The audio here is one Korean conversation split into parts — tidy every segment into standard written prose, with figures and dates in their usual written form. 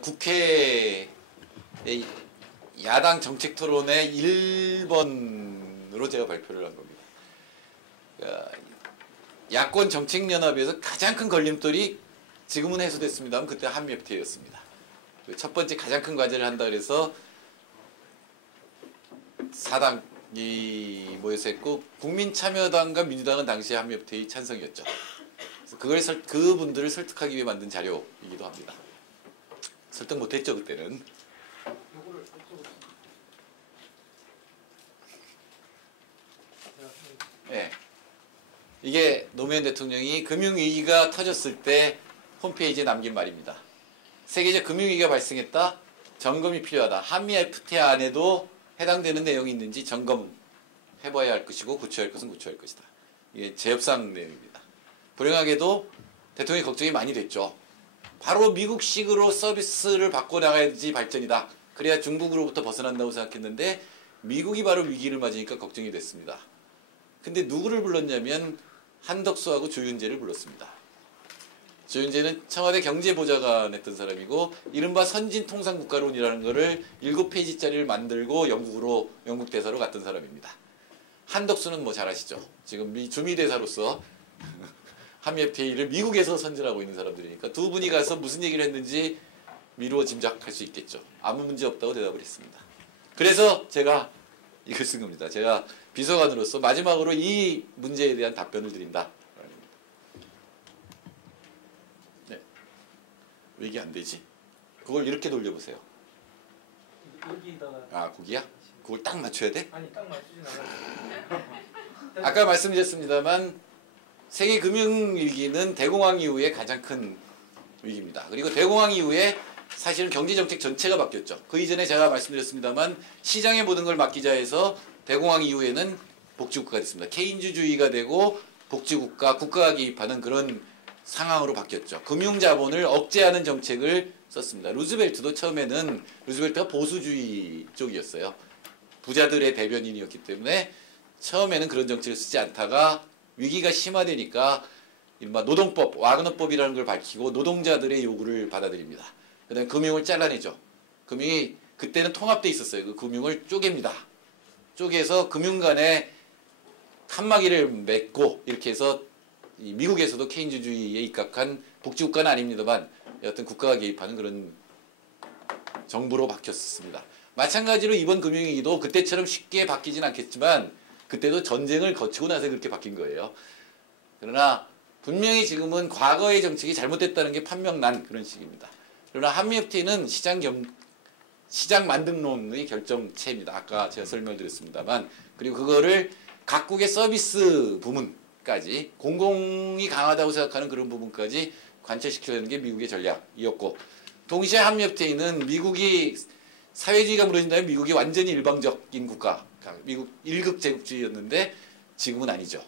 국회의 야당 정책 토론의 1번으로 제가 발표를 한 겁니다. 그러니까 야권 정책연합에서 가장 큰 걸림돌이 지금은 해소됐습니다만 그때 한미FTA였습니다. 첫 번째 가장 큰 과제를 한다 그래서 사당이 모여서 했고 국민참여당과 민주당은 당시에 한미FTA 찬성이었죠. 그래서 그분들을 설득하기 위해 만든 자료이기도 합니다. 설득 못했죠 그때는. 네. 이게 노무현 대통령이 금융위기가 터졌을 때 홈페이지에 남긴 말입니다. 세계적 금융위기가 발생했다. 점검이 필요하다. 한미 FTA 안에도 해당되는 내용이 있는지 점검해봐야 할 것이고 고쳐야 할 것은 고쳐야 할 것이다. 이게 재협상 내용입니다. 불행하게도 대통령이 걱정이 많이 됐죠. 바로 미국식으로 서비스를 바꿔나가야지 발전이다. 그래야 중국으로부터 벗어난다고 생각했는데 미국이 바로 위기를 맞으니까 걱정이 됐습니다. 근데 누구를 불렀냐면 한덕수하고 조윤재를 불렀습니다. 조윤재는 청와대 경제보좌관 했던 사람이고 이른바 선진통상국가론이라는 거를 7페이지짜리를 만들고 영국 대사로 갔던 사람입니다. 한덕수는 뭐 잘 아시죠? 지금 주미대사로서 한미 FTA를 미국에서 선전하고 있는 사람들이니까 두 분이 가서 무슨 얘기를 했는지 미루어 짐작할 수 있겠죠. 아무 문제 없다고 대답을 했습니다. 그래서 제가 이걸 쓴 겁니다. 제가 비서관으로서 마지막으로 이 문제에 대한 답변을 드린다. 네. 왜 이게 안 되지? 그걸 이렇게 돌려보세요. 여기다가 아, 거기야? 그걸 딱 맞춰야 돼? 아니 딱 맞추진 않아요. 아까 말씀드렸습니다만 세계 금융위기는 대공황 이후에 가장 큰 위기입니다. 그리고 대공황 이후에 사실은 경제정책 전체가 바뀌었죠. 그 이전에 제가 말씀드렸습니다만 시장에 모든 걸 맡기자 해서 대공황 이후에는 복지국가가 됐습니다. 케인즈주의가 되고 복지국가, 국가가 개입하는 그런 상황으로 바뀌었죠. 금융자본을 억제하는 정책을 썼습니다. 루즈벨트도 처음에는 루즈벨트가 보수주의 쪽이었어요. 부자들의 대변인이었기 때문에 처음에는 그런 정책을 쓰지 않다가 위기가 심화되니까 이른바 노동법, 와그너법이라는 걸 밝히고 노동자들의 요구를 받아들입니다. 그 다음에 금융을 잘라내죠. 금융이 그때는 통합돼 있었어요. 그 금융을 쪼갭니다. 쪼개서 금융 간에 칸막이를 맺고 이렇게 해서 미국에서도 케인즈주의에 입각한 복지국가는 아닙니다만 여하튼 국가가 개입하는 그런 정부로 바뀌었습니다. 마찬가지로 이번 금융위기도 그때처럼 쉽게 바뀌진 않겠지만 그때도 전쟁을 거치고 나서 그렇게 바뀐 거예요. 그러나 분명히 지금은 과거의 정책이 잘못됐다는 게 판명난 그런 식입니다. 그러나 한미 FTA는 시장 만등론의 결정체입니다. 아까 제가 설명드렸습니다만 그리고 그거를 각국의 서비스 부문까지 공공이 강하다고 생각하는 그런 부분까지 관철시키려는 게 미국의 전략이었고 동시에 한미 FTA는 미국이 사회주의가 무너진다면 미국이 완전히 일방적인 국가 미국 일극 제국주의였는데 지금은 아니죠.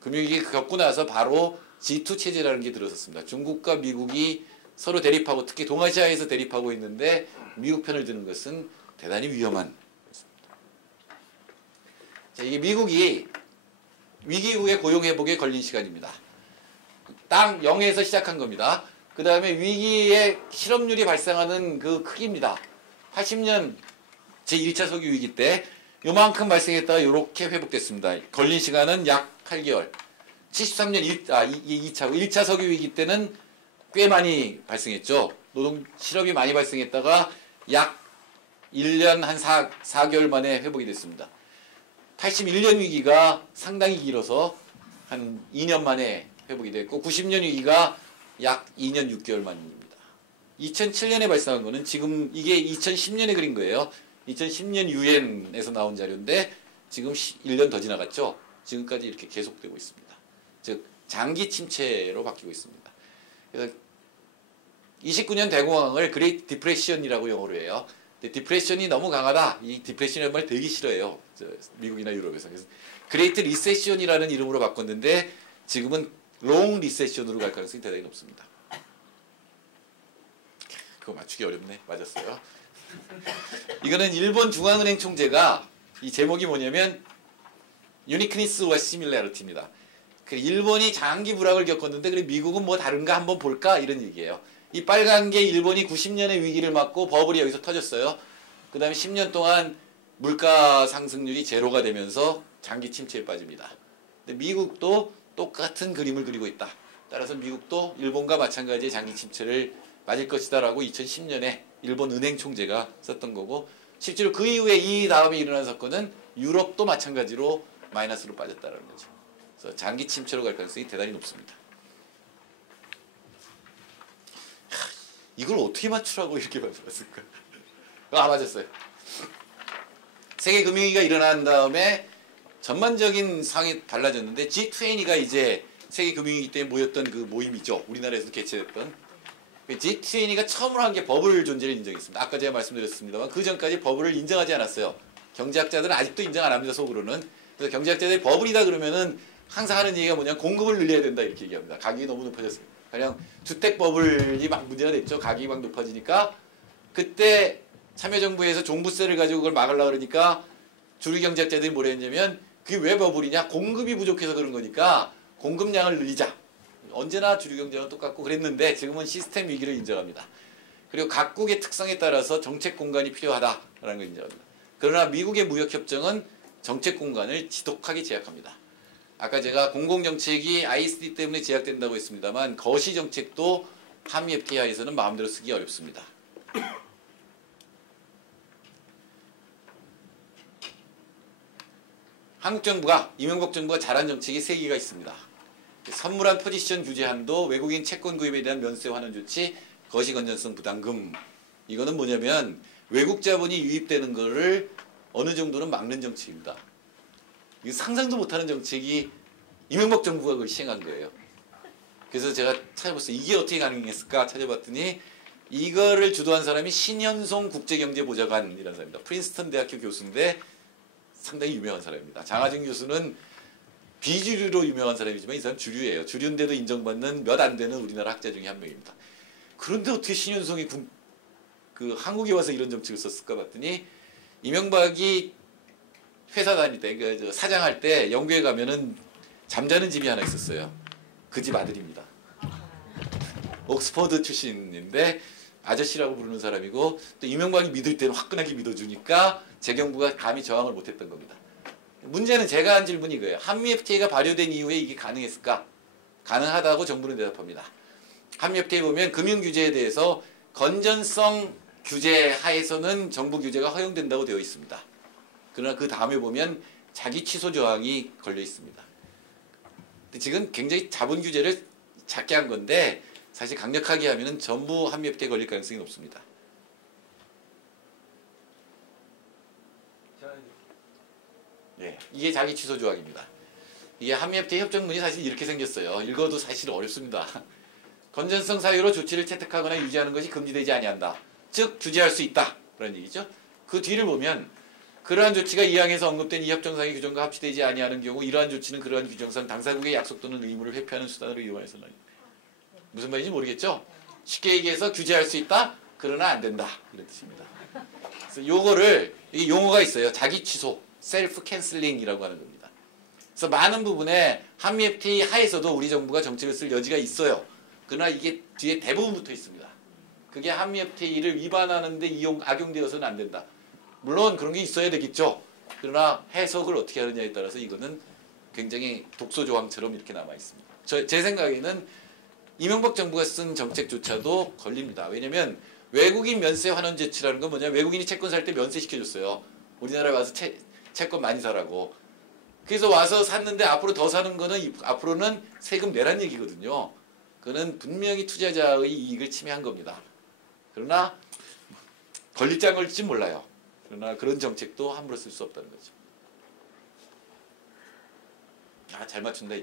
금융위기 겪고 나서 바로 G2 체제라는 게 들어섰습니다. 중국과 미국이 서로 대립하고 특히 동아시아에서 대립하고 있는데 미국 편을 드는 것은 대단히 위험한 것입니다. 자, 이게 미국이 위기 후에 고용 회복에 걸린 시간입니다. 땅 0에서 시작한 겁니다. 그 다음에 위기의 실업률이 발생하는 그 크기입니다. 80년 제1차 석유 위기 때 요만큼 발생했다가 이렇게 회복됐습니다. 걸린 시간은 약 8개월. 73년 1차 석유 위기 때는 꽤 많이 발생했죠. 노동 실업이 많이 발생했다가 약 1년 한 4개월 만에 회복이 됐습니다. 81년 위기가 상당히 길어서 한 2년 만에 회복이 됐고 90년 위기가 약 2년 6개월 만입니다. 2007년에 발생한 거는 지금 이게 2010년에 그린 거예요. 2010년 유엔에서 나온 자료인데 지금 1년 더 지나갔죠. 지금까지 이렇게 계속되고 있습니다. 즉 장기 침체로 바뀌고 있습니다. 그래서 29년 대공황을 그레이트 디프레션이라고 영어로 해요. 근데 디프레션이 너무 강하다. 이 디프레션이라는 말 되게 싫어해요. 미국이나 유럽에서. 그래서 그레이트 리세션이라는 이름으로 바꿨는데 지금은 롱 리세션으로 갈 가능성이 대단히 높습니다. 그거 맞추기 어렵네. 맞았어요. 이거는 일본 중앙은행 총재가 이 제목이 뭐냐면 Uniqueness와 Similarity입니다. 일본이 장기 불황을 겪었는데 그래 미국은 뭐 다른가 한번 볼까 이런 얘기예요. 이 빨간 게 일본이 90년의 위기를 맞고 버블이 여기서 터졌어요. 그 다음에 10년 동안 물가 상승률이 제로가 되면서 장기 침체에 빠집니다. 근데 미국도 똑같은 그림을 그리고 있다. 따라서 미국도 일본과 마찬가지의 장기 침체를 맞을 것이다라고 2010년에 일본 은행 총재가 썼던 거고, 실제로 그 이후에 이 다음에 일어난 사건은 유럽도 마찬가지로 마이너스로 빠졌다는 거죠. 그래서 장기 침체로 갈 가능성이 대단히 높습니다. 이걸 어떻게 맞추라고 이렇게 만들었을까? 맞았어요. 세계 금융위기가 일어난 다음에 전반적인 상황이 달라졌는데, G20가 이제 세계 금융위기 때문에 모였던 그 모임이죠. 우리나라에서도 개최됐던. G20가 처음으로 한 게 버블 존재를 인정했습니다. 아까 제가 말씀드렸습니다만 그 전까지 버블을 인정하지 않았어요. 경제학자들은 아직도 인정 안 합니다, 속으로는. 그래서 경제학자들이 버블이다 그러면은 항상 하는 얘기가 뭐냐면 공급을 늘려야 된다 이렇게 얘기합니다. 가격이 너무 높아졌어요. 그냥 주택 버블이 막 문제가 됐죠. 가격이 막 높아지니까 그때 참여정부에서 종부세를 가지고 그걸 막으려고 그러니까 주류 경제학자들이 뭐라 했냐면 그게 왜 버블이냐? 공급이 부족해서 그런 거니까 공급량을 늘리자. 언제나 주류 경제는 똑같고 그랬는데 지금은 시스템 위기를 인정합니다. 그리고 각국의 특성에 따라서 정책 공간이 필요하다라는 걸 인정합니다. 그러나 미국의 무역협정은 정책 공간을 지독하게 제약합니다. 아까 제가 공공정책이 ISD 때문에 제약된다고 했습니다만 거시정책도 한미 FTA에서는 마음대로 쓰기 어렵습니다. 한국 정부가, 이명박 정부가 잘한 정책이 3개가 있습니다. 선물한 포지션 규제 한도, 외국인 채권 구입에 대한 면세 환원 조치, 거시 건전성 부담금. 이거는 뭐냐면 외국 자본이 유입되는 거를 어느 정도는 막는 정책입니다. 이거 상상도 못하는 정책이 이명박 정부가 그걸 시행한 거예요. 그래서 제가 찾아봤어요. 이게 어떻게 가능했을까 찾아봤더니 이거를 주도한 사람이 신현송 국제경제보좌관이라는 사람입니다. 프린스턴 대학교 교수인데 상당히 유명한 사람입니다. 장하준 교수는 비주류로 유명한 사람이지만 이 사람 주류예요. 주류인데도 인정받는 몇 안 되는 우리나라 학자 중에 한 명입니다. 그런데 어떻게 신현송이 한국에 와서 이런 정책을 썼을까 봤더니 이명박이 회사 다닐 때, 사장할 때 영국에 가면은 잠자는 집이 하나 있었어요. 그 집 아들입니다. 옥스퍼드 출신인데 아저씨라고 부르는 사람이고 또 이명박이 믿을 때는 화끈하게 믿어주니까 재경부가 감히 저항을 못했던 겁니다. 문제는 제가 한 질문이 이거예요. 한미 FTA가 발효된 이후에 이게 가능했을까? 가능하다고 정부는 대답합니다. 한미 FTA 보면 금융규제에 대해서 건전성 규제 하에서는 정부 규제가 허용된다고 되어 있습니다. 그러나 그 다음에 보면 자기 취소 조항이 걸려 있습니다. 근데 지금 굉장히 자본 규제를 작게 한 건데 사실 강력하게 하면은 전부 한미 FTA에 걸릴 가능성이 높습니다. 네, 이게 자기 취소 조항입니다. 이게 한미 FTA 협정문이 사실 이렇게 생겼어요. 읽어도 사실 어렵습니다. 건전성 사유로 조치를 채택하거나 유지하는 것이 금지되지 아니한다. 즉 규제할 수 있다. 그런 얘기죠. 그 뒤를 보면 그러한 조치가 이 항에서 언급된 이 협정상의 규정과 합치되지 아니하는 경우 이러한 조치는 그러한 규정상 당사국의 약속 또는 의무를 회피하는 수단으로 이용해서는 무슨 말인지 모르겠죠? 쉽게 얘기해서 규제할 수 있다. 그러나 안 된다. 이런 뜻입니다. 그래서 요거를 이 용어가 있어요. 자기 취소, 셀프 캔슬링이라고 하는 겁니다. 그래서 많은 부분에 한미 FTA 하에서도 우리 정부가 정책을 쓸 여지가 있어요. 그러나 이게 뒤에 대부분 붙어 있습니다. 그게 한미 FTA를 위반하는 데 악용되어서는 안 된다. 물론 그런 게 있어야 되겠죠. 그러나 해석을 어떻게 하느냐에 따라서 이거는 굉장히 독소조항처럼 이렇게 남아 있습니다. 제 생각에는 이명박 정부가 쓴 정책조차도 걸립니다. 왜냐하면 외국인 면세 환원 조치라는 건 뭐냐? 외국인이 채권 살 때 면세 시켜줬어요. 우리나라에 와서 채권 많이 사라고. 그래서 와서 샀는데 앞으로 더 사는 거는 앞으로는 세금 내란 얘기거든요. 그거는 분명히 투자자의 이익을 침해한 겁니다. 그러나 걸릴지 안 걸릴지 몰라요. 그러나 그런 정책도 함부로 쓸 수 없다는 거죠. 잘 맞춘다.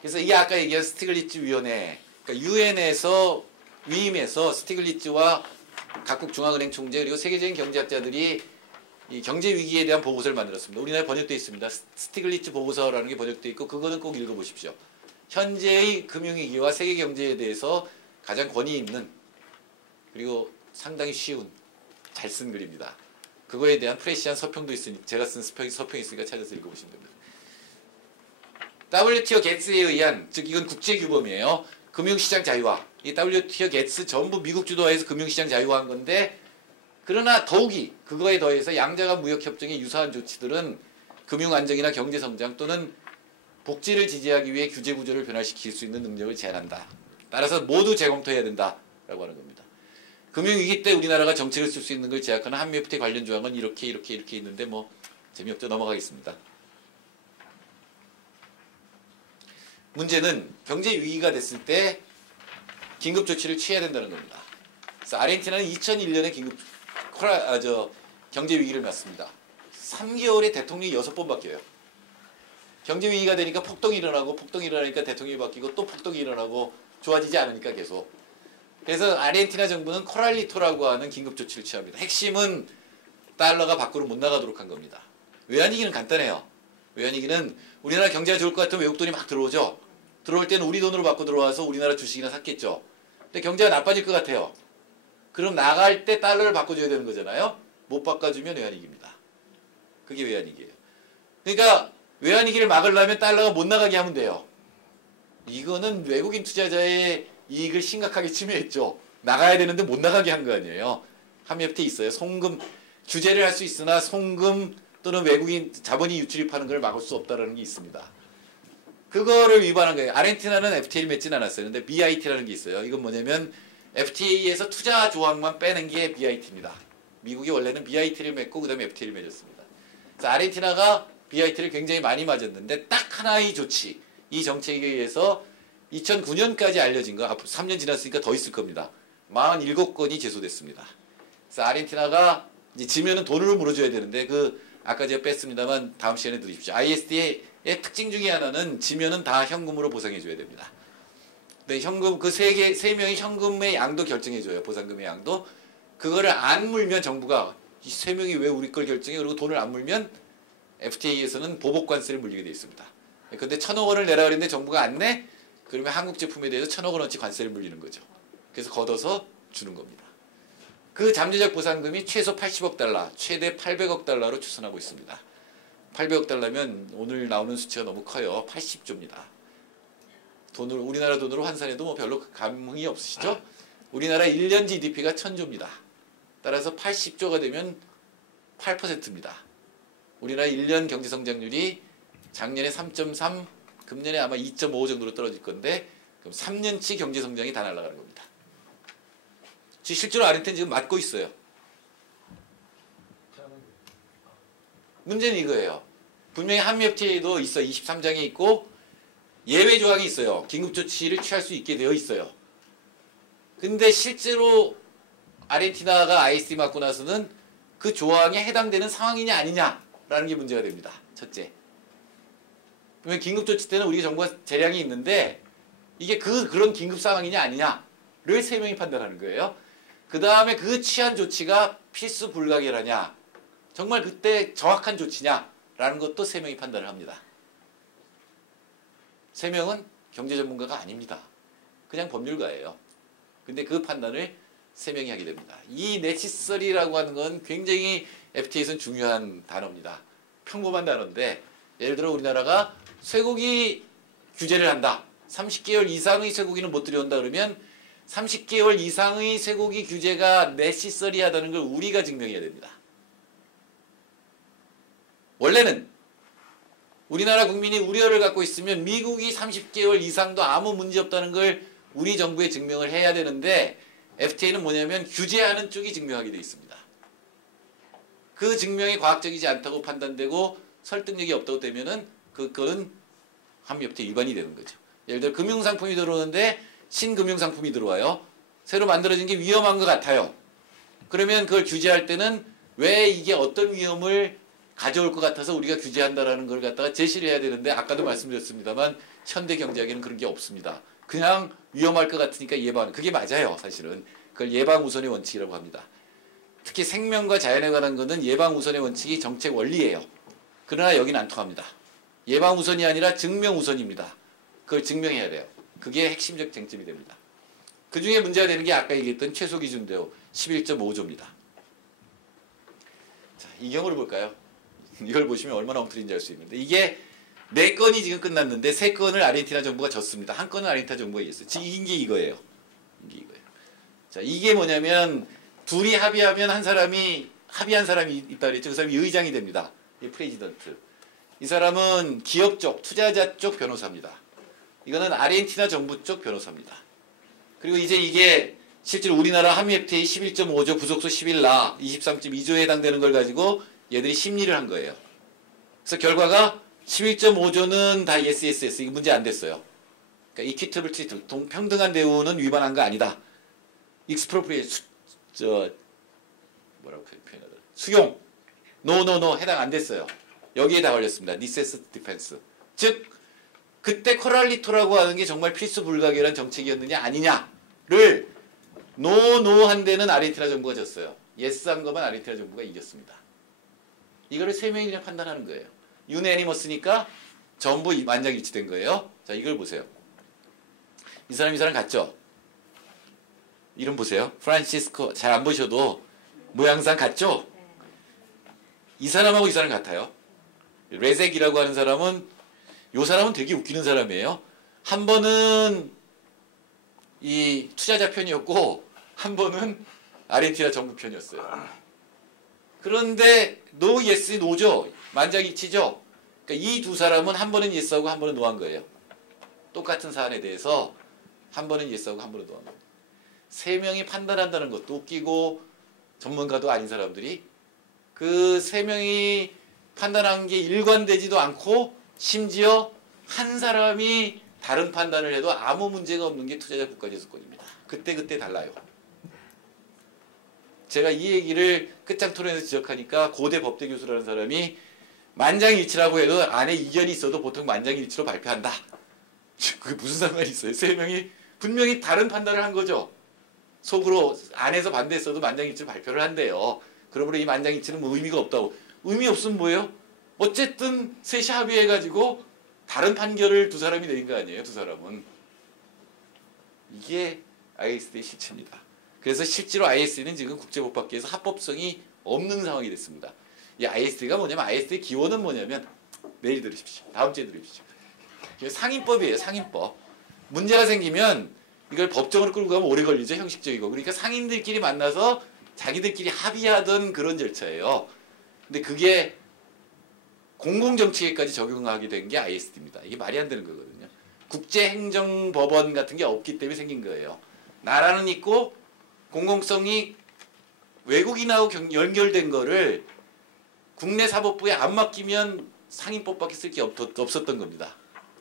그래서 이 아까 얘기한 스티글리츠 위원회, 그러니까 유엔에서 위임해서 스티글리츠와 각국 중앙은행 총재 그리고 세계적인 경제학자들이 이 경제 위기에 대한 보고서를 만들었습니다. 우리나라에 번역되어 있습니다. 스티글리츠 보고서라는 게 번역되어 있고 그거는 꼭 읽어보십시오. 현재의 금융위기와 세계 경제에 대해서 가장 권위 있는 그리고 상당히 쉬운 잘 쓴 글입니다. 그거에 대한 프레시한 서평도 있으니 제가 쓴 서평이 있으니까 찾아서 읽어보시면 됩니다. WTO 게츠에 의한 즉 이건 국제규범이에요. 금융시장 자유화 이 WTO, 게츠 전부 미국 주도하에서 금융시장 자유화한 건데 그러나 더욱이 그거에 더해서 양자간 무역협정의 유사한 조치들은 금융 안정이나 경제 성장 또는 복지를 지지하기 위해 규제 구조를 변화시킬 수 있는 능력을 제한한다. 따라서 모두 재검토해야 된다라고 하는 겁니다. 금융위기 때 우리나라가 정책을 쓸 수 있는 걸 제약하는 한미 FTA 관련 조항은 이렇게 있는데 뭐 재미없죠. 넘어가겠습니다. 문제는 경제 위기가 됐을 때 긴급 조치를 취해야 된다는 겁니다. 그래서 아르헨티나는 2001년에 긴급 경제 위기를 맞습니다. 3개월에 대통령이 6번 바뀌어요. 경제 위기가 되니까 폭동이 일어나니까 대통령이 바뀌고 또 폭동이 일어나고 좋아지지 않으니까 계속. 그래서 아르헨티나 정부는 코랄리토라고 하는 긴급 조치를 취합니다. 핵심은 달러가 밖으로 못 나가도록 한 겁니다. 외환위기는 간단해요. 외환위기는 우리나라 경제가 좋을 것 같으면 외국 돈이 막 들어오죠. 들어올 때는 우리 돈으로 받고 들어와서 우리나라 주식이나 샀겠죠. 근데 경제가 나빠질 것 같아요. 그럼 나갈 때 달러를 바꿔줘야 되는 거잖아요. 못 바꿔주면 외환위기입니다. 그게 외환위기예요. 그러니까 외환위기를 막으려면 달러가 못 나가게 하면 돼요. 이거는 외국인 투자자의 이익을 심각하게 침해했죠. 나가야 되는데 못 나가게 한 거 아니에요. 한미 FTA 있어요. 송금 규제를 할 수 있으나 송금 또는 외국인 자본이 유출입하는 걸 막을 수 없다는 게 있습니다. 그거를 위반한 거예요. 아르헨티나는 FTA를 맺진 않았어요. 근데 BIT라는 게 있어요. 이건 뭐냐면 FTA에서 투자 조항만 빼는 게 BIT입니다. 미국이 원래는 BIT를 맺고 그 다음에 FTA를 맺었습니다. 그래서 아르헨티나가 BIT를 굉장히 많이 맞았는데 딱 하나의 조치, 이 정책에 의해서 2009년까지 알려진 거, 앞으로 3년 지났으니까 더 있을 겁니다. 47건이 제소됐습니다. 그래서 아르헨티나가 이제 지면은 돈으로 물어줘야 되는데 아까 제가 뺐습니다만 다음 시간에 들으십시오. ISDA의 특징 중에 하나는 지면은 다 현금으로 보상해줘야 됩니다. 근데 현금 세 명이 현금의 양도 결정해줘요. 보상금의 양도. 그거를 안 물면 정부가 이 세 명이 왜 우리 걸 결정해? 그리고 돈을 안 물면 FTA에서는 보복관세를 물리게 돼 있습니다. 근데 1,000억 원을 내라 그랬는데 정부가 안 내? 그러면 한국 제품에 대해서 1,000억 원어치 관세를 물리는 거죠. 그래서 걷어서 주는 겁니다. 그 잠재적 보상금이 최소 80억 달러, 최대 800억 달러로 추산하고 있습니다. 800억 달러면 오늘 나오는 수치가 너무 커요. 80조입니다. 우리나라 돈으로 환산해도 뭐 별로 감흥이 없으시죠? 우리나라 1년 GDP가 1,000조입니다. 따라서 80조가 되면 8%입니다. 우리나라 1년 경제성장률이 작년에 3.3, 금년에 아마 2.5 정도로 떨어질 건데 그럼 3년치 경제성장이 다 날아가는 겁니다. 실제로 아르헨티나 지금 맞고 있어요. 문제는 이거예요. 분명히 한미 FTA도 있어. 23장에 있고 예외 조항이 있어요. 긴급조치를 취할 수 있게 되어 있어요. 근데 실제로 아르헨티나가 ISD 맞고 나서는 그 조항에 해당되는 상황이냐 아니냐라는 게 문제가 됩니다. 첫째. 그러면 긴급조치 때는 우리 정부가 재량이 있는데 이게 그런 긴급 상황이냐 아니냐를 세 명이 판단하는 거예요. 그 다음에 그 취한 조치가 필수 불가결하냐, 정말 그때 정확한 조치냐라는 것도 세 명이 판단을 합니다. 세 명은 경제 전문가가 아닙니다. 그냥 법률가예요. 근데 그 판단을 세 명이 하게 됩니다. 이 necessary라고 하는 건 굉장히 FTA에서는 중요한 단어입니다. 평범한 단어인데 예를 들어 우리나라가 쇠고기 규제를 한다. 30개월 이상의 쇠고기는 못 들여온다 그러면 30개월 이상의 쇠고기 규제가 necessary하다는 걸 우리가 증명해야 됩니다. 원래는 우리나라 국민이 우려를 갖고 있으면 미국이 30개월 이상도 아무 문제 없다는 걸 우리 정부에 증명을 해야 되는데 FTA는 뭐냐면 규제하는 쪽이 증명하게 돼 있습니다. 그 증명이 과학적이지 않다고 판단되고 설득력이 없다고 되면은 그건 한미 FTA 위반이 되는 거죠. 예를 들어 금융상품이 들어오는데 신금융상품이 들어와요. 새로 만들어진 게 위험한 것 같아요. 그러면 그걸 규제할 때는 왜 이게 어떤 위험을 가져올 것 같아서 우리가 규제한다라는 걸 갖다가 제시를 해야 되는데 아까도 말씀드렸습니다만 현대경제학에는 그런 게 없습니다. 그냥 위험할 것 같으니까 예방. 그게 맞아요. 사실은. 그걸 예방 우선의 원칙이라고 합니다. 특히 생명과 자연에 관한 것은 예방 우선의 원칙이 정책 원리예요. 그러나 여기는 안 통합니다. 예방 우선이 아니라 증명 우선입니다. 그걸 증명해야 돼요. 그게 핵심적 쟁점이 됩니다. 그 중에 문제가 되는 게 아까 얘기했던 최소 기준대로 11.5조입니다. 자, 이 경우를 볼까요? 이걸 보시면 얼마나 엉터리인지 알 수 있는데 이게 4건이 지금 끝났는데 3건을 아르헨티나 정부가 졌습니다. 한 건은 아르헨티나 정부가 이겼어요. 지금 이긴 게 이거예요. 이거예요. 자, 이게 뭐냐면 둘이 합의하면 합의한 사람이 있다 그랬죠. 그 사람이 의장이 됩니다. 이 프레지던트. 이 사람은 기업 쪽, 투자자 쪽 변호사입니다. 이거는 아르헨티나 정부 쪽 변호사입니다. 그리고 이제 이게 실제로 우리나라 한미 FTA 11.5조 부속소 11라 23.2조에 해당되는 걸 가지고 얘들이 심리를 한 거예요. 그래서 결과가 11.5조는 다 yes, yes, yes. 이게 문제 안 됐어요. 그러니까 equitable treatment, 평등한 대우는 위반한 거 아니다. expropriate, 뭐라고 표현하더라. 수용, no, 해당 안 됐어요. 여기에 다 걸렸습니다. necessity defense. 즉, 그때 코랄리토라고 하는 게 정말 필수 불가결한 정책이었느냐 아니냐를 no 한 데는 아르헨티나 정부가 졌어요. yes 한 거만 아르헨티나 정부가 이겼습니다. 이거를 세 명이 그냥 판단하는 거예요. unanimous니까 전부 만장일치된 거예요. 자, 이걸 보세요. 이 사람 같죠? 이름 보세요. 프란시스코. 잘 안 보셔도 모양상 같죠? 이 사람하고 이 사람 같아요. 레sek이라고 하는 사람은 이 사람은 되게 웃기는 사람이에요. 한 번은 이 투자자 편이었고 한 번은 아르헨티나 정부 편이었어요. 그런데 no, yes, no죠. 만장일치죠. 그러니까 이 두 사람은 한 번은 yes하고 한 번은 no한 거예요. 똑같은 사안에 대해서 한 번은 yes하고 한 번은 no한 거예요. 세 명이 판단한다는 것도 웃기고 전문가도 아닌 사람들이 그 세 명이 판단한 게 일관되지도 않고 심지어 한 사람이 다른 판단을 해도 아무 문제가 없는 게 투자자 국가재수권입니다. 그때 달라요. 제가 이 얘기를 끝장 토론에서 지적하니까 고대 법대 교수라는 사람이 만장일치라고 해도 안에 이견이 있어도 보통 만장일치로 발표한다. 그게 무슨 상관이 있어요? 세 명이 분명히 다른 판단을 한 거죠. 속으로 안에서 반대했어도 만장일치로 발표를 한대요. 그러므로 이 만장일치는 뭐 의미가 없다고. 의미 없으면 뭐예요? 어쨌든 셋이 합의해가지고 다른 판결을 두 사람이 내린 거 아니에요? 두 사람은. 이게 ISD의 실체입니다. 그래서 실제로 ISD는 지금 국제법학계에서 합법성이 없는 상황이 됐습니다. 이 ISD가 뭐냐면 ISD의 기원은 뭐냐면 내일 들으십시오. 다음 주에 들으십시오. 상인법이에요. 상인법. 문제가 생기면 이걸 법정으로 끌고 가면 오래 걸리죠. 형식적이고. 그러니까 상인들끼리 만나서 자기들끼리 합의하던 그런 절차예요. 근데 그게 공공정치에까지 적용하게 된 게 ISD입니다. 이게 말이 안 되는 거거든요. 국제행정법원 같은 게 없기 때문에 생긴 거예요. 나라는 있고 공공성이 외국인하고 연결된 거를 국내 사법부에 안 맡기면 상인법밖에 쓸 게 없었던 겁니다.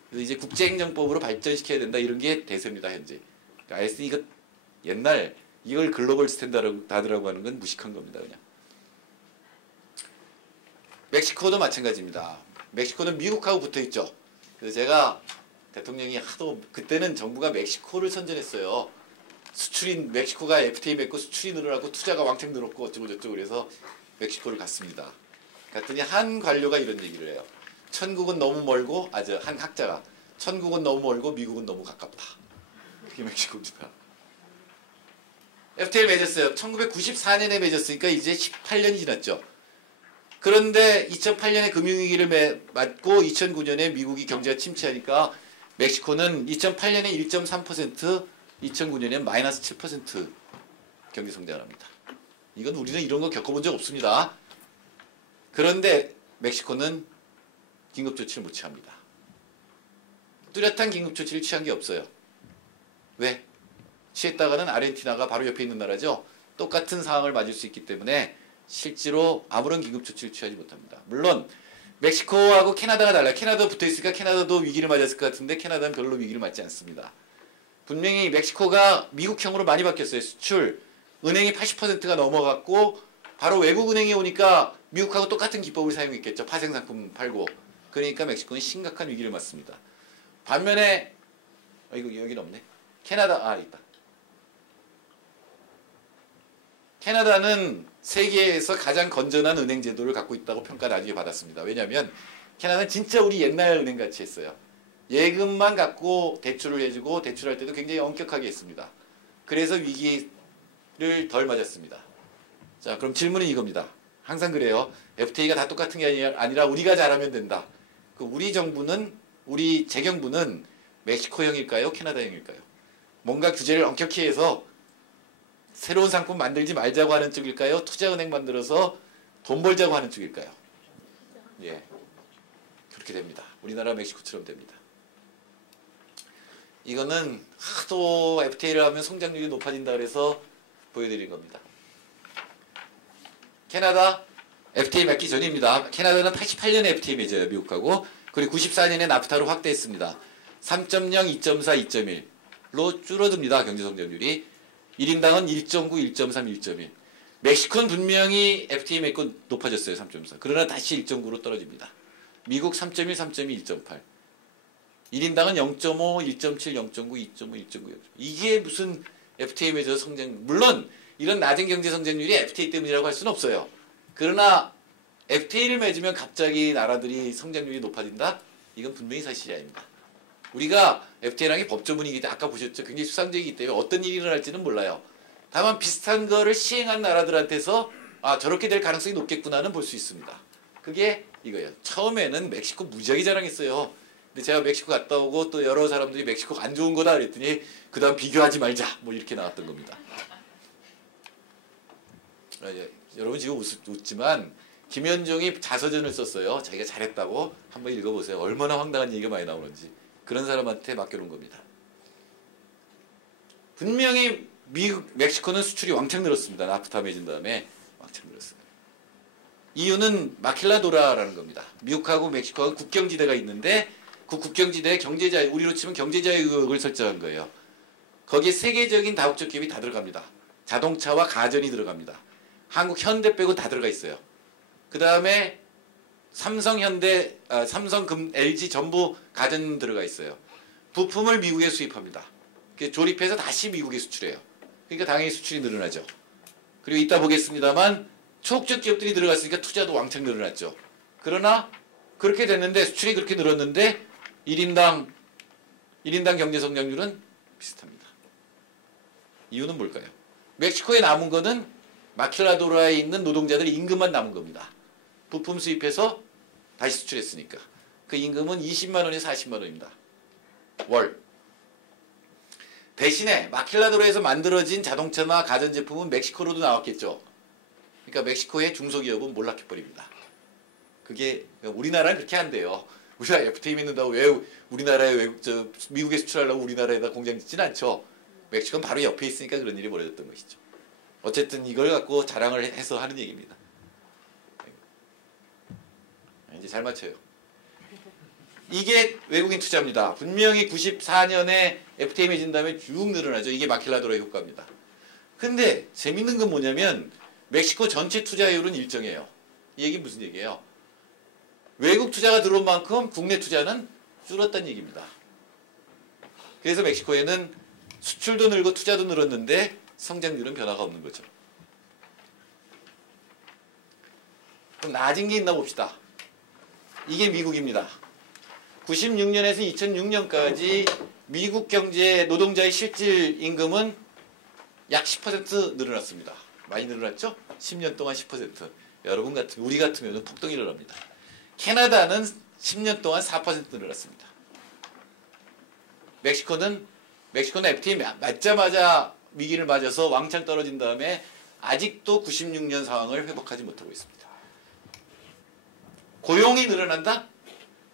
그래서 이제 국제행정법으로 발전시켜야 된다 이런 게 대세입니다. 현재. 그러니까 ISD 이거 옛날 이걸 글로벌 스탠다드라고 하는 건 무식한 겁니다. 그냥. 멕시코도 마찬가지입니다. 멕시코는 미국하고 붙어있죠. 그래서 제가 대통령이 하도 그때는 정부가 멕시코를 선전했어요. 수출인 멕시코가 FTA 맺고 수출이 늘어나고 투자가 왕창 늘었고 어쩌고 저쩌고 그래서 멕시코를 갔습니다. 갔더니 한 관료가 이런 얘기를 해요. 천국은 너무 멀고 한 학자가 천국은 너무 멀고 미국은 너무 가깝다. 그게 멕시코입니다. FTA를 맺었어요. 1994년에 맺었으니까 이제 18년이 지났죠. 그런데 2008년에 금융위기를 맞고 2009년에 미국이 경제가 침체하니까 멕시코는 2008년에 1.3%, 2009년에 마이너스 7% 경제 성장을 합니다. 이건 우리는 이런 거 겪어본 적 없습니다. 그런데 멕시코는 긴급조치를 못 취합니다. 뚜렷한 긴급조치를 취한 게 없어요. 왜? 취했다가는 아르헨티나가 바로 옆에 있는 나라죠. 똑같은 상황을 맞을 수 있기 때문에 실제로 아무런 긴급조치를 취하지 못합니다. 물론 멕시코하고 캐나다가 달라요. 캐나다 붙어있으니까 캐나다도 위기를 맞았을 것 같은데 캐나다는 별로 위기를 맞지 않습니다. 분명히 멕시코가 미국형으로 많이 바뀌었어요. 수출, 은행이 80%가 넘어갔고 바로 외국은행이 오니까 미국하고 똑같은 기법을 사용했겠죠. 파생상품 팔고. 그러니까 멕시코는 심각한 위기를 맞습니다. 반면에 이거 여기는 없네. 캐나다, 있다. 캐나다는 세계에서 가장 건전한 은행 제도를 갖고 있다고 평가 나중에 받았습니다. 왜냐하면 캐나다는 진짜 우리 옛날 은행 같이 했어요. 예금만 갖고 대출을 해주고 대출할 때도 굉장히 엄격하게 했습니다. 그래서 위기를 덜 맞았습니다. 자, 그럼 질문은 이겁니다. 항상 그래요. FTA가 다 똑같은 게 아니라 우리가 잘하면 된다. 우리 정부는 우리 재경부는 멕시코형일까요? 캐나다형일까요? 뭔가 규제를 엄격히 해서 새로운 상품 만들지 말자고 하는 쪽일까요? 투자은행 만들어서 돈 벌자고 하는 쪽일까요? 예, 그렇게 됩니다. 우리나라 멕시코처럼 됩니다. 이거는 하도 FTA를 하면 성장률이 높아진다 그래서 보여드린 겁니다. 캐나다 FTA 맺기 전입니다. 캐나다는 88년에 FTA 맺어요. 미국하고. 그리고 94년에 나프타로 확대했습니다. 3.0, 2.4, 2.1로 줄어듭니다. 경제성장률이. 1인당은 1.9, 1.3, 1.1. 멕시코는 분명히 FTA 맺고 높아졌어요. 3.4. 그러나 다시 1.9로 떨어집니다. 미국 3.1, 3.2, 1.8. 1인당은 0.5, 1.7, 0.9, 2.5, 1.9. 이게 무슨 FTA 맺어서 성장, 물론 이런 낮은 경제 성장률이 FTA 때문이라고 할 수는 없어요. 그러나 FTA를 맺으면 갑자기 나라들이 성장률이 높아진다? 이건 분명히 사실이 아닙니다. 우리가 FTA라는 게 법조 분위기인데 아까 보셨죠? 굉장히 수상적이기 때문에 어떤 일이 일어날지는 몰라요. 다만 비슷한 거를 시행한 나라들한테서 아 저렇게 될 가능성이 높겠구나는 볼 수 있습니다. 그게 이거예요. 처음에는 멕시코 무지하게 자랑했어요. 근데 제가 멕시코 갔다 오고 또 여러 사람들이 멕시코가 안 좋은 거다 그랬더니 그 다음 비교하지 말자 뭐 이렇게 나왔던 겁니다. 여러분 지금 웃지만 김현종이 자서전을 썼어요. 자기가 잘했다고. 한번 읽어보세요. 얼마나 황당한 얘기가 많이 나오는지. 그런 사람한테 맡겨놓은 겁니다. 분명히 멕시코는 수출이 왕창 늘었습니다. 나프타 맺은 다음에 왕창 늘었어요. 이유는 마킬라도라라는 겁니다. 미국하고 멕시코하고 국경지대가 있는데 그 국경지대에 경제자유, 우리로 치면 경제자유국을 설정한 거예요. 거기에 세계적인 다국적 기업이 다 들어갑니다. 자동차와 가전이 들어갑니다. 한국 현대 빼고 다 들어가 있어요. 그 다음에 삼성, 현대, 삼성, LG 전부 가전 들어가 있어요. 부품을 미국에 수입합니다. 조립해서 다시 미국에 수출해요. 그러니까 당연히 수출이 늘어나죠. 그리고 이따 보겠습니다만 초국적 기업들이 들어갔으니까 투자도 왕창 늘어났죠. 그러나 그렇게 됐는데 수출이 그렇게 늘었는데 1인당 경제 성장률은 비슷합니다. 이유는 뭘까요? 멕시코에 남은 거는 마킬라도라에 있는 노동자들 임금만 남은 겁니다. 부품 수입해서 다시 수출했으니까. 그 임금은 20만 원에서 40만 원입니다. 월. 대신에 마킬라도라에서 만들어진 자동차나 가전제품은 멕시코로도 나왔겠죠. 그러니까 멕시코의 중소기업은 몰락해버립니다. 그게 우리나라는 그렇게 안 돼요. 우리가 FTA 맺는다고 왜 우리나라에 미국에 수출하려고 우리나라에다 공장 짓지는 않죠. 멕시코는 바로 옆에 있으니까 그런 일이 벌어졌던 것이죠. 어쨌든 이걸 갖고 자랑을 해서 하는 얘기입니다. 이제 잘 맞춰요. 이게 외국인 투자입니다. 분명히 94년에 FTA 맺은 다음에 쭉 늘어나죠. 이게 마킬라도라의 효과입니다. 근데 재밌는 건 뭐냐면 멕시코 전체 투자율은 일정해요. 이 얘기는 무슨 얘기예요? 외국 투자가 들어온 만큼 국내 투자는 줄었다는 얘기입니다. 그래서 멕시코에는 수출도 늘고 투자도 늘었는데 성장률은 변화가 없는 거죠. 그럼 낮은 게 있나 봅시다. 이게 미국입니다. 96년에서 2006년까지 미국 경제 노동자의 실질 임금은 약 10% 늘어났습니다. 많이 늘어났죠? 10년 동안 10%. 여러분 같으면 우리 같으면 폭동이 일어납니다. 캐나다는 10년 동안 4% 늘어났습니다. 멕시코는 FTA 맞자마자 위기를 맞아서 왕창 떨어진 다음에 아직도 96년 상황을 회복하지 못하고 있습니다. 고용이 늘어난다?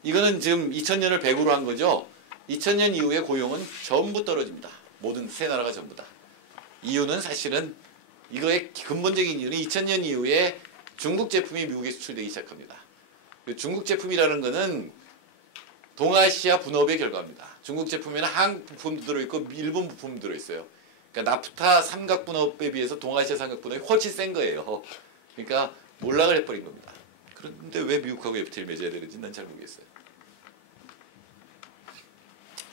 이거는 지금 2000년을 100으로 한 거죠. 2000년 이후에 고용은 전부 떨어집니다. 모든 세 나라가 전부 다. 이유는 사실은 이거의 근본적인 이유는 2000년 이후에 중국 제품이 미국에 수출되기 시작합니다. 중국 제품이라는 것은 동아시아 분업의 결과입니다. 중국 제품에는 한국 부품도 들어있고 일본 부품도 들어있어요. 그러니까 나프타 삼각분업에 비해서 동아시아 삼각분업이 훨씬 센 거예요. 그러니까 몰락을 해버린 겁니다. 그런데 왜 미국하고 FTA를 맺어야 되는지 난 잘 모르겠어요.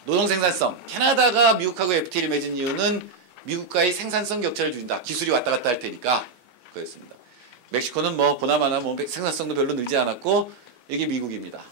노동 생산성. 캐나다가 미국하고 FTA를 맺은 이유는 미국과의 생산성 격차를 줄인다. 기술이 왔다 갔다 할 테니까 그랬습니다. 멕시코는 뭐 보나마나 뭐 생산성도 별로 늘지 않았고 이게 미국입니다.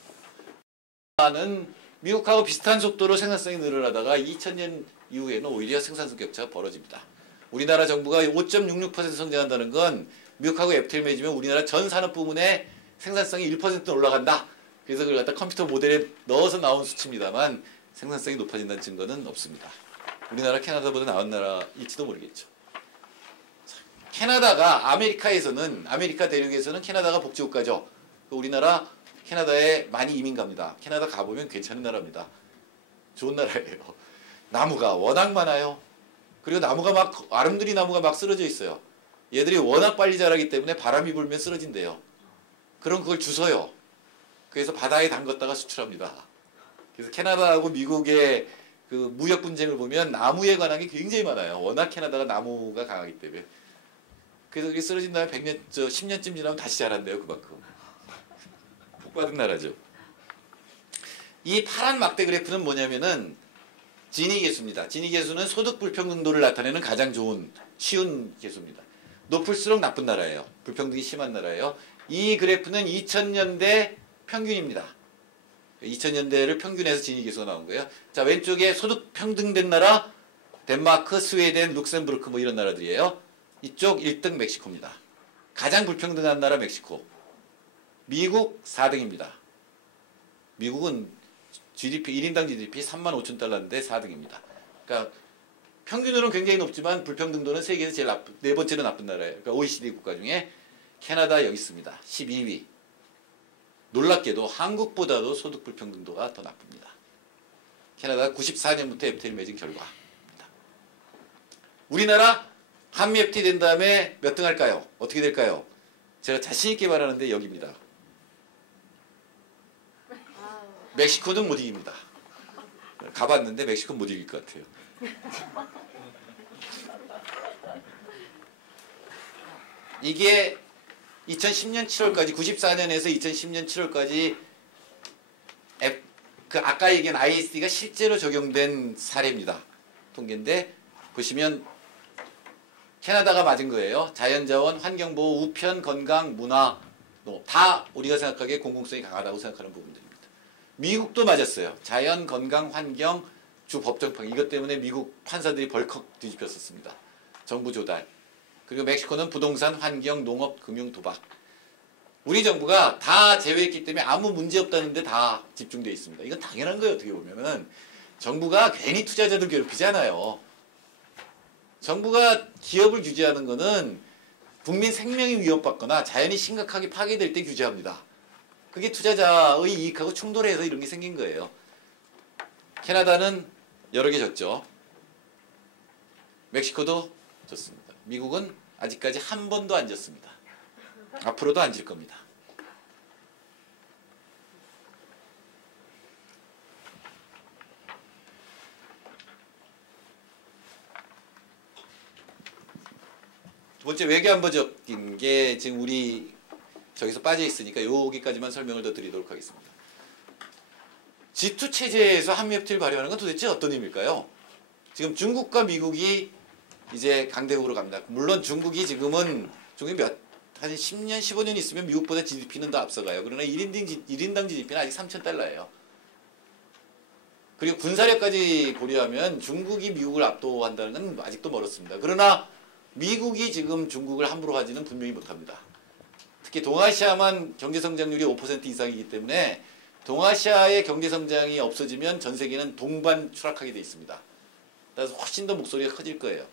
는 미국하고 비슷한 속도로 생산성이 늘어나다가 2000년 이후에는 오히려 생산성 격차가 벌어집니다. 우리나라 정부가 5.66% 성장한다는 건 미국하고 FTA를 맺으면 우리나라 전 산업 부문의 생산성이 1% 올라간다. 그래서 그걸 갖다 컴퓨터 모델에 넣어서 나온 수치입니다만 생산성이 높아진다는 증거는 없습니다. 우리나라 캐나다보다 나은 나라일지도 모르겠죠. 캐나다가 아메리카 대륙에서는 캐나다가 복지국가죠. 우리나라 캐나다에 많이 이민 갑니다. 캐나다 가보면 괜찮은 나라입니다. 좋은 나라예요. 나무가 워낙 많아요. 그리고 아름드리 나무가 막 쓰러져 있어요. 얘들이 워낙 빨리 자라기 때문에 바람이 불면 쓰러진대요. 그럼 그걸 주워요. 그래서 바다에 담갔다가 수출합니다. 그래서 캐나다하고 미국의 그 무역 분쟁을 보면 나무에 관한 게 굉장히 많아요. 워낙 캐나다가 나무가 강하기 때문에. 그래서 그게 쓰러진 다음에 10년쯤 지나면 다시 자란대요. 그만큼. 복받은 나라죠. 이 파란 막대 그래프는 뭐냐면은 지니 계수입니다. 지니 계수는 소득 불평등도를 나타내는 가장 쉬운 계수입니다. 높을수록 나쁜 나라예요. 불평등이 심한 나라예요. 이 그래프는 2000년대 평균입니다. 2000년대를 평균해서 지니 계수가 나온 거예요. 자, 왼쪽에 소득 평등된 나라 덴마크, 스웨덴, 룩셈부르크 뭐 이런 나라들이에요. 이쪽 1등 멕시코입니다. 가장 불평등한 나라 멕시코. 미국 4등입니다. 미국은 GDP 1인당 GDP 35,000달러인데 4등입니다. 그러니까 평균으로는 굉장히 높지만 불평등도는 세계에서 제일 네 번째로 나쁜 나라예요. 그러니까 OECD 국가 중에 캐나다 여기 있습니다. 12위. 놀랍게도 한국보다도 소득 불평등도가 더 나쁩니다. 캐나다가 94년부터 FTA를 맺은 결과입니다. 우리나라 한미 FTA 된 다음에 몇 등 할까요? 어떻게 될까요? 제가 자신 있게 말하는데 여기입니다. 멕시코는 못 이깁니다. 가봤는데 멕시코는 못 이길 것 같아요. 이게 2010년 7월까지 94년에서 2010년 7월까지 그 아까 얘기한 ISD가 실제로 적용된 사례입니다. 통계인데 보시면 캐나다가 맞은 거예요. 자연자원, 환경보호, 우편, 건강, 문화 다 우리가 생각하기에 공공성이 강하다고 생각하는 부분들입니다. 미국도 맞았어요. 자연, 건강, 환경, 주 법정판 이것 때문에 미국 판사들이 벌컥 뒤집혔었습니다. 정부 조달. 그리고 멕시코는 부동산, 환경, 농업, 금융, 도박. 우리 정부가 다 제외했기 때문에 아무 문제 없다는데 다 집중되어 있습니다. 이건 당연한 거예요. 어떻게 보면은 정부가 괜히 투자자들 괴롭히지 않아요. 정부가 기업을 규제하는 거는 국민 생명이 위협받거나 자연이 심각하게 파괴될 때 규제합니다. 그게 투자자의 이익하고 충돌해서 이런 게 생긴 거예요. 캐나다는 여러 개 졌죠. 멕시코도 졌습니다. 미국은 아직까지 한 번도 안 졌습니다. 앞으로도 안 질 겁니다. 두 번째 외교안보적인 게 지금 우리 저기서 빠져 있으니까 여기까지만 설명을 더 드리도록 하겠습니다. G2 체제에서 한미 FTA를 발효하는 건 도대체 어떤 의미일까요? 지금 중국과 미국이 이제 강대국으로 갑니다. 물론 중국이 지금은 한 10년, 15년 있으면 미국보다 GDP는 더 앞서가요. 그러나 1인당 GDP는 아직 3,000달러예요. 그리고 군사력까지 고려하면 중국이 미국을 압도한다는 건 아직도 멀었습니다. 그러나 미국이 지금 중국을 함부로 가지는 분명히 못합니다. 특히 동아시아만 경제성장률이 5% 이상이기 때문에 동아시아의 경제성장이 없어지면 전 세계는 동반 추락하게 돼 있습니다. 그래서 훨씬 더 목소리가 커질 거예요.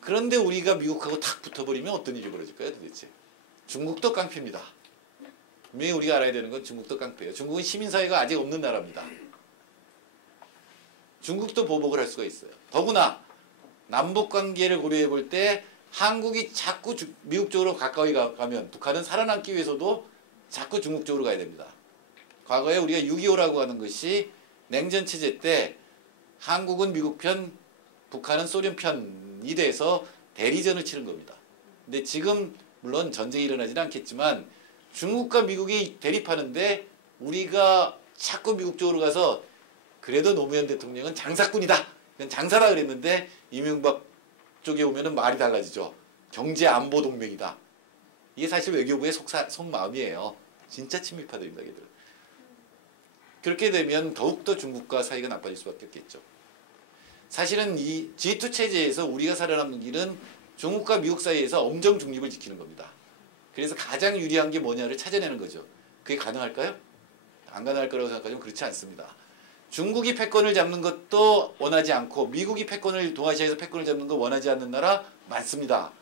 그런데 우리가 미국하고 탁 붙어버리면 어떤 일이 벌어질까요 도대체? 중국도 깡패입니다. 분명히 우리가 알아야 되는 건 중국도 깡패예요. 중국은 시민사회가 아직 없는 나라입니다. 중국도 보복을 할 수가 있어요. 더구나 남북관계를 고려해 볼 때 한국이 자꾸 미국 쪽으로 가까이 가면 북한은 살아남기 위해서도 자꾸 중국 쪽으로 가야 됩니다. 과거에 우리가 6.25라고 하는 것이 냉전체제 때 한국은 미국 편, 북한은 소련 편이 돼서 대리전을 치른 겁니다. 근데 지금 물론 전쟁이 일어나지는 않겠지만 중국과 미국이 대립하는데 우리가 자꾸 미국 쪽으로 가서 그래도 노무현 대통령은 장사꾼이다. 그냥 장사라 그랬는데 이명박 쪽에 오면은 말이 달라지죠. 경제안보 동맹이다. 이게 사실 외교부의 속마음이에요. 진짜 친미파들입니다. 걔들. 그렇게 되면 더욱더 중국과 사이가 나빠질 수밖에 없겠죠. 사실은 이 G2 체제에서 우리가 살아남는 길은 중국과 미국 사이에서 엄정 중립을 지키는 겁니다. 그래서 가장 유리한 게 뭐냐를 찾아내는 거죠. 그게 가능할까요? 안 가능할 거라고 생각하지만 그렇지 않습니다. 중국이 패권을 잡는 것도 원하지 않고 미국이 패권을 동아시아에서 패권을 잡는 거 원하지 않는 나라 많습니다.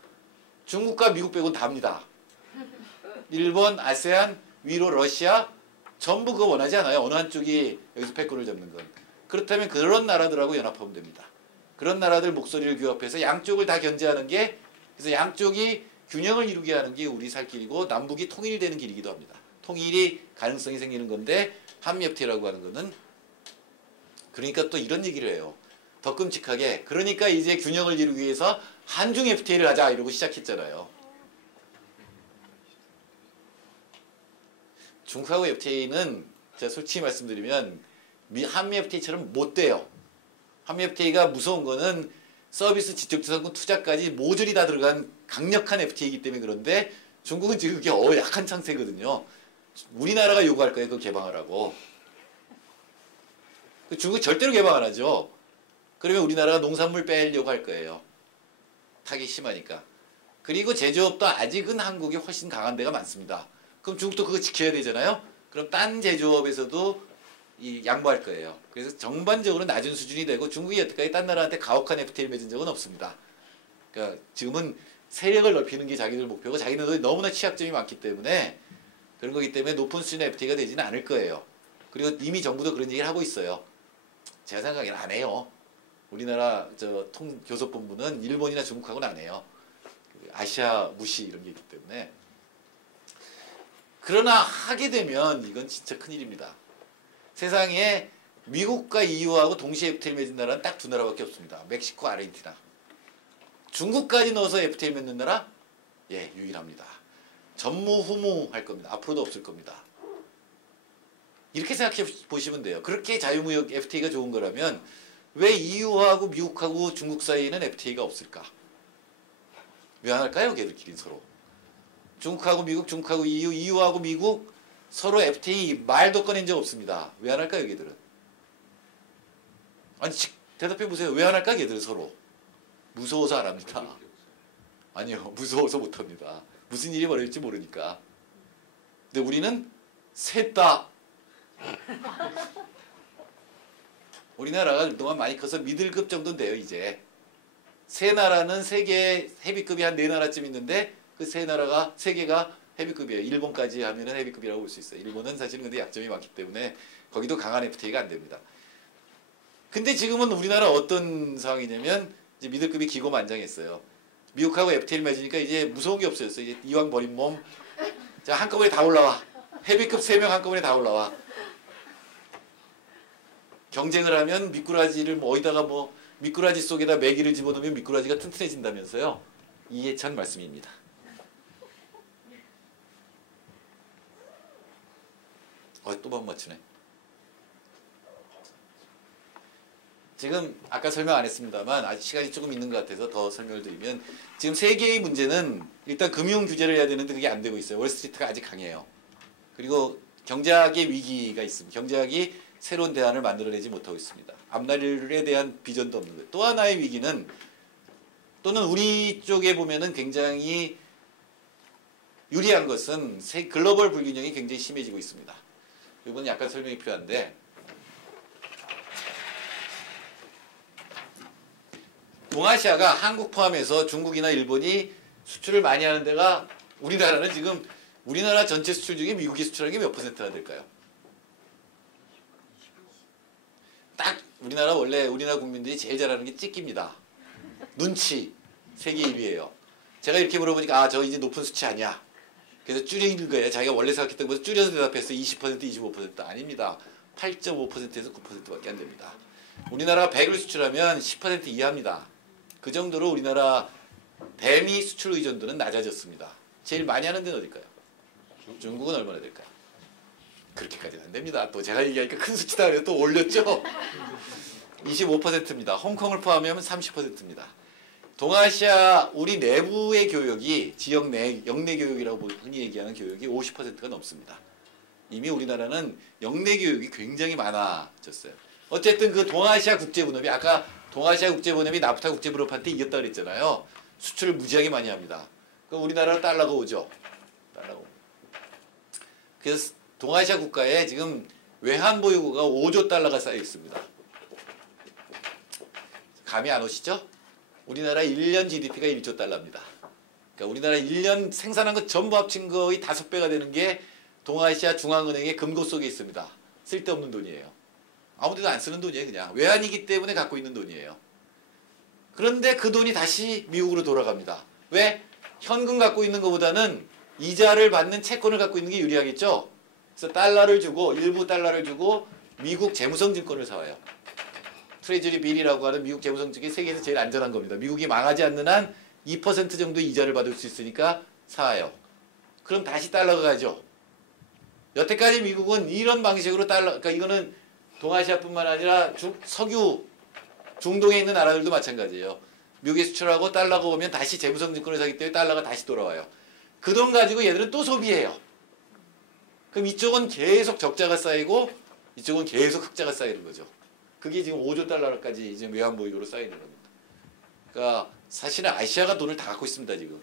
중국과 미국 빼고는 다입니다. 일본, 아세안, 위로 러시아 전부 그거 원하지 않아요. 어느 한쪽이 여기서 패권을 잡는 건. 그렇다면 그런 나라들하고 연합하면 됩니다. 그런 나라들 목소리를 규합해서 양쪽을 다 견제하는 게 그래서 양쪽이 균형을 이루게 하는 게 우리 살 길이고 남북이 통일되는 길이기도 합니다. 통일이 가능성이 생기는 건데 한미FTA라고 하는 거는 그러니까 또 이런 얘기를 해요. 더 끔찍하게 그러니까 이제 균형을 이루기 위해서 한중 FTA를 하자 이러고 시작했잖아요. 중국하고 FTA는 제가 솔직히 말씀드리면 한미 FTA처럼 못 돼요. 한미 FTA가 무서운 거는 서비스, 지적재산권, 투자까지 모듈이 다 들어간 강력한 FTA이기 때문에 그런데 중국은 지금 그게 약한 상태거든요. 우리나라가 요구할 거예요. 그거 개방하라고. 중국이 절대로 개방 안 하죠. 그러면 우리나라가 농산물 빼려고 할 거예요. 타격이 심하니까. 그리고 제조업도 아직은 한국이 훨씬 강한 데가 많습니다. 그럼 중국도 그거 지켜야 되잖아요. 그럼 딴 제조업에서도 양보할 거예요. 그래서 전반적으로 낮은 수준이 되고 중국이 여태까지 딴 나라한테 가혹한 FTA를 맺은 적은 없습니다. 그러니까 지금은 세력을 넓히는 게 자기들 목표고 자기네도 너무나 취약점이 많기 때문에 그런 거기 때문에 높은 수준의 FTA가 되지는 않을 거예요. 그리고 이미 정부도 그런 얘기를 하고 있어요. 제가 생각에는 안 해요. 우리나라 교섭본부는 일본이나 중국하고는 안 해요. 아시아 무시 이런 게 있기 때문에. 그러나 하게 되면 이건 진짜 큰일입니다. 세상에 미국과 EU하고 동시에 FTA를 맺은 나라는 딱 두 나라밖에 없습니다. 멕시코, 아르헨티나. 중국까지 넣어서 FTA 맺는 나라? 예, 유일합니다. 전무후무할 겁니다. 앞으로도 없을 겁니다. 이렇게 생각해 보시면 돼요. 그렇게 자유무역 FTA가 좋은 거라면 왜 EU하고 미국하고 중국 사이에는 FTA가 없을까? 왜 안 할까요? 걔들끼리 서로. 중국하고 미국, 중국하고 EU, EU하고 미국 서로 FTA 말도 꺼낸 적 없습니다. 왜 안 할까요? 걔들은. 아니 대답해 보세요. 왜 안 할까? 걔들은 서로. 무서워서 안 합니다. 아니요. 무서워서 못 합니다. 무슨 일이 벌어질지 모르니까. 근데 우리는 셋 다 우리나라가 그동안 많이 커서 미들급 정도는 돼요. 이제 세 나라는 세계 헤비급이 한 네 나라쯤 있는데 그 세 개가 헤비급이에요. 일본까지 하면은 헤비급이라고 볼 수 있어요. 일본은 사실은 근데 약점이 많기 때문에 거기도 강한 FTA가 안 됩니다. 근데 지금은 우리나라 어떤 상황이냐면 이제 미들급이 기고만장했어요. 미국하고 FTA를 맺으니까 이제 무서운 게 없어졌어요. 이제 이왕 버린 몸, 자 한꺼번에 다 올라와. 헤비급 3명 한꺼번에 다 올라와. 경쟁을 하면 미꾸라지를 어디다가 미꾸라지 속에다 메기를 집어넣으면 미꾸라지가 튼튼해진다면서요. 이해찬 말씀입니다. 또 못 맞추네. 지금 아까 설명 안 했습니다만 아직 시간이 조금 있는 것 같아서 더 설명을 드리면 지금 세계의 문제는 일단 금융 규제를 해야 되는데 그게 안 되고 있어요. 월스트리트가 아직 강해요. 그리고 경제학의 위기가 있습니다. 경제학이 새로운 대안을 만들어내지 못하고 있습니다. 앞날에 대한 비전도 없는 거예요. 또 하나의 위기는 또는 우리 쪽에 보면은 굉장히 유리한 것은 글로벌 불균형이 굉장히 심해지고 있습니다. 이건 약간 설명이 필요한데 동아시아가 한국 포함해서 중국이나 일본이 수출을 많이 하는 데가 우리나라는 지금 우리나라 전체 수출 중에 미국이 수출하는 게 몇 퍼센트가 될까요? 딱 원래 우리나라 국민들이 제일 잘하는 게 찍기입니다. 눈치 세계 1위예요. 제가 이렇게 물어보니까 저 이제 높은 수치 아니야. 그래서 줄이는 거예요. 자기가 원래 생각했던 것을 줄여서 대답했어요. 20%, 25% 아닙니다. 8.5%에서 9%밖에 안 됩니다. 우리나라가 100을 수출하면 10% 이하입니다. 그 정도로 우리나라 대미 수출 의존도는 낮아졌습니다. 제일 많이 하는 데는 어딜까요? 중국은 얼마나 될까요? 그렇게까지는 안 됩니다. 또 제가 얘기하니까 큰 수치다 그래서 또 올렸죠. 25%입니다. 홍콩을 포함하면 30%입니다. 동아시아 우리 내부의 교역이 지역 내 영내 교역이라고 흔히 얘기하는 교역이 50%가 넘습니다. 이미 우리나라는 영내 교역이 굉장히 많아졌어요. 어쨌든 그 동아시아 국제분업이 아까 동아시아 국제분업이 나프타 국제분업한테 이겼다 그랬잖아요. 수출을 무지하게 많이 합니다. 그럼 우리나라로 달러가 오죠. 달러가 오고. 그래서 동아시아 국가에 지금 외환 보유고가 5조 달러가 쌓여 있습니다. 감이 안 오시죠? 우리나라 1년 GDP가 1조 달러입니다. 그러니까 우리나라 1년 생산한 것 전부 합친 거의 5배가 되는 게 동아시아 중앙은행의 금고 속에 있습니다. 쓸데없는 돈이에요. 아무데도 안 쓰는 돈이에요. 그냥 외환이기 때문에 갖고 있는 돈이에요. 그런데 그 돈이 다시 미국으로 돌아갑니다. 왜? 현금 갖고 있는 것보다는 이자를 받는 채권을 갖고 있는 게 유리하겠죠. 그래서 달러를 주고 일부 달러를 주고 미국 재무성 증권을 사와요. 트레저리 빌이라고 하는 미국 재무성 증권이 세계에서 제일 안전한 겁니다. 미국이 망하지 않는 한 2% 정도 이자를 받을 수 있으니까 사와요. 그럼 다시 달러가 가죠. 여태까지 미국은 이런 방식으로 달러, 그러니까 이거는 동아시아뿐만 아니라 석유 중동에 있는 나라들도 마찬가지예요. 미국에 수출하고 달러가 오면 다시 재무성 증권을 사기 때문에 달러가 다시 돌아와요. 그 돈 가지고 얘들은 또 소비해요. 그럼 이쪽은 계속 적자가 쌓이고 이쪽은 계속 흑자가 쌓이는 거죠. 그게 지금 5조 달러까지 이제 외환 보유고로 쌓이는 겁니다. 그러니까 사실은 아시아가 돈을 다 갖고 있습니다, 지금.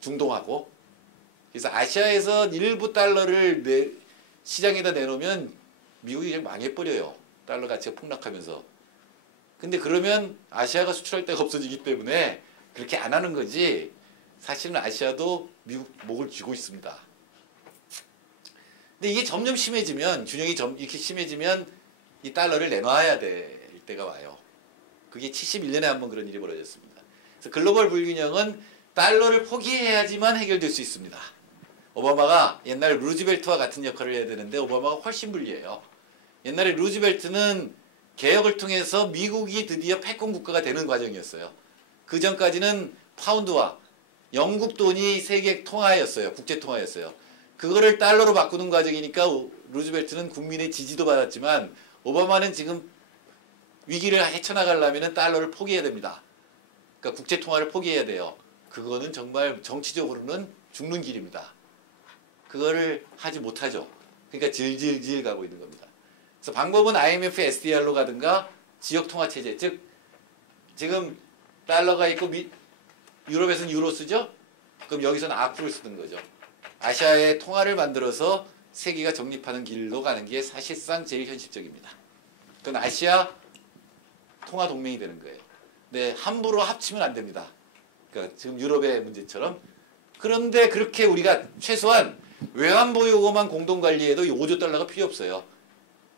중동하고. 그래서 아시아에서 일부 달러를 시장에다 내놓으면 미국이 그냥 망해버려요. 달러 가치가 폭락하면서. 근데 그러면 아시아가 수출할 데가 없어지기 때문에 그렇게 안 하는 거지. 사실은 아시아도 미국 목을 쥐고 있습니다. 근데 이게 점점 심해지면, 균형이 이렇게 심해지면 이 달러를 내놔야 될 때가 와요. 그게 71년에 한번 그런 일이 벌어졌습니다. 그래서 글로벌 불균형은 달러를 포기해야지만 해결될 수 있습니다. 오바마가 옛날 루즈벨트와 같은 역할을 해야 되는데 오바마가 훨씬 불리해요. 옛날에 루즈벨트는 개혁을 통해서 미국이 드디어 패권 국가가 되는 과정이었어요. 그 전까지는 파운드와 영국 돈이 세계 통화였어요. 국제 통화였어요. 그거를 달러로 바꾸는 과정이니까 루즈벨트는 국민의 지지도 받았지만 오바마는 지금 위기를 헤쳐나가려면 달러를 포기해야 됩니다. 그러니까 국제 통화를 포기해야 돼요. 그거는 정말 정치적으로는 죽는 길입니다. 그거를 하지 못하죠. 그러니까 질질질 가고 있는 겁니다. 그래서 방법은 IMF, SDR로 가든가 지역 통화 체제, 즉 지금 달러가 있고 유럽에서는 유로 쓰죠? 그럼 여기서는 아크를 쓰는 거죠. 아시아의 통화를 만들어서 세계가 정립하는 길로 가는 게 사실상 제일 현실적입니다. 그건 아시아 통화 동맹이 되는 거예요. 근데 함부로 합치면 안 됩니다. 그러니까 지금 유럽의 문제처럼. 그런데 그렇게 우리가 최소한 외환 보유고만 공동 관리해도 5조 달러가 필요 없어요.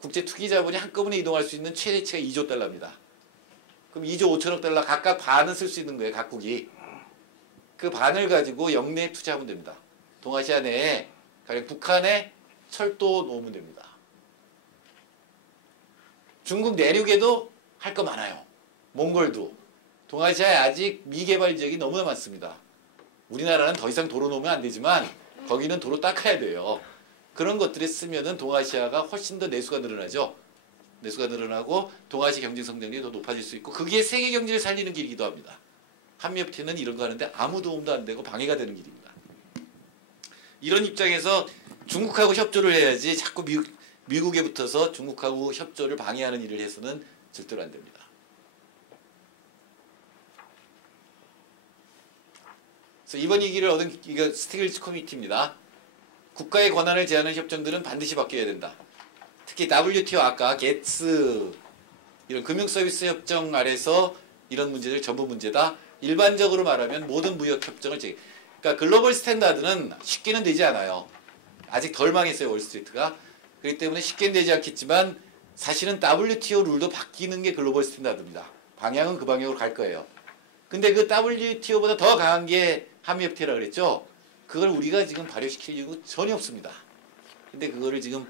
국제 투기 자본이 한꺼번에 이동할 수 있는 최대치가 2조 달러입니다. 그럼 2조 5천억 달러 각각 반은 쓸 수 있는 거예요. 각국이. 그 반을 가지고 영내에 투자하면 됩니다. 동아시아 내에 가령 북한에 철도 놓으면 됩니다. 중국 내륙에도 할 거 많아요. 몽골도. 동아시아에 아직 미개발 지역이 너무나 많습니다. 우리나라는 더 이상 도로 놓으면 안 되지만 거기는 도로 닦아야 돼요. 그런 것들을 쓰면은 동아시아가 훨씬 더 내수가 늘어나죠. 내수가 늘어나고 동아시아 경제 성장률이 더 높아질 수 있고 그게 세계 경제를 살리는 길이기도 합니다. 한미협회는 이런 거 하는데 아무 도움도 안 되고 방해가 되는 길입니다. 이런 입장에서 중국하고 협조를 해야지 자꾸 미국에 붙어서 중국하고 협조를 방해하는 일을 해서는 절대로 안 됩니다. 그래서 이번 얘기를 얻은 이거 스티글츠 커뮤니티입니다. 국가의 권한을 제한하는 협정들은 반드시 바뀌어야 된다. 특히 WTO 아까 게츠 이런 금융서비스 협정 아래서 이런 문제들 전부 문제다. 일반적으로 말하면 모든 무역 협정을 그러니까 글로벌 스탠다드는 쉽게는 되지 않아요. 아직 덜 망했어요. 월스트리트가. 그렇기 때문에 쉽게는 되지 않겠지만 사실은 WTO 룰도 바뀌는 게 글로벌 스탠다드입니다. 방향은 그 방향으로 갈 거예요. 근데 그 WTO보다 더 강한 게 한미협회라고 그랬죠. 그걸 우리가 지금 발효시킬 이유가 전혀 없습니다. 근데 그거를 지금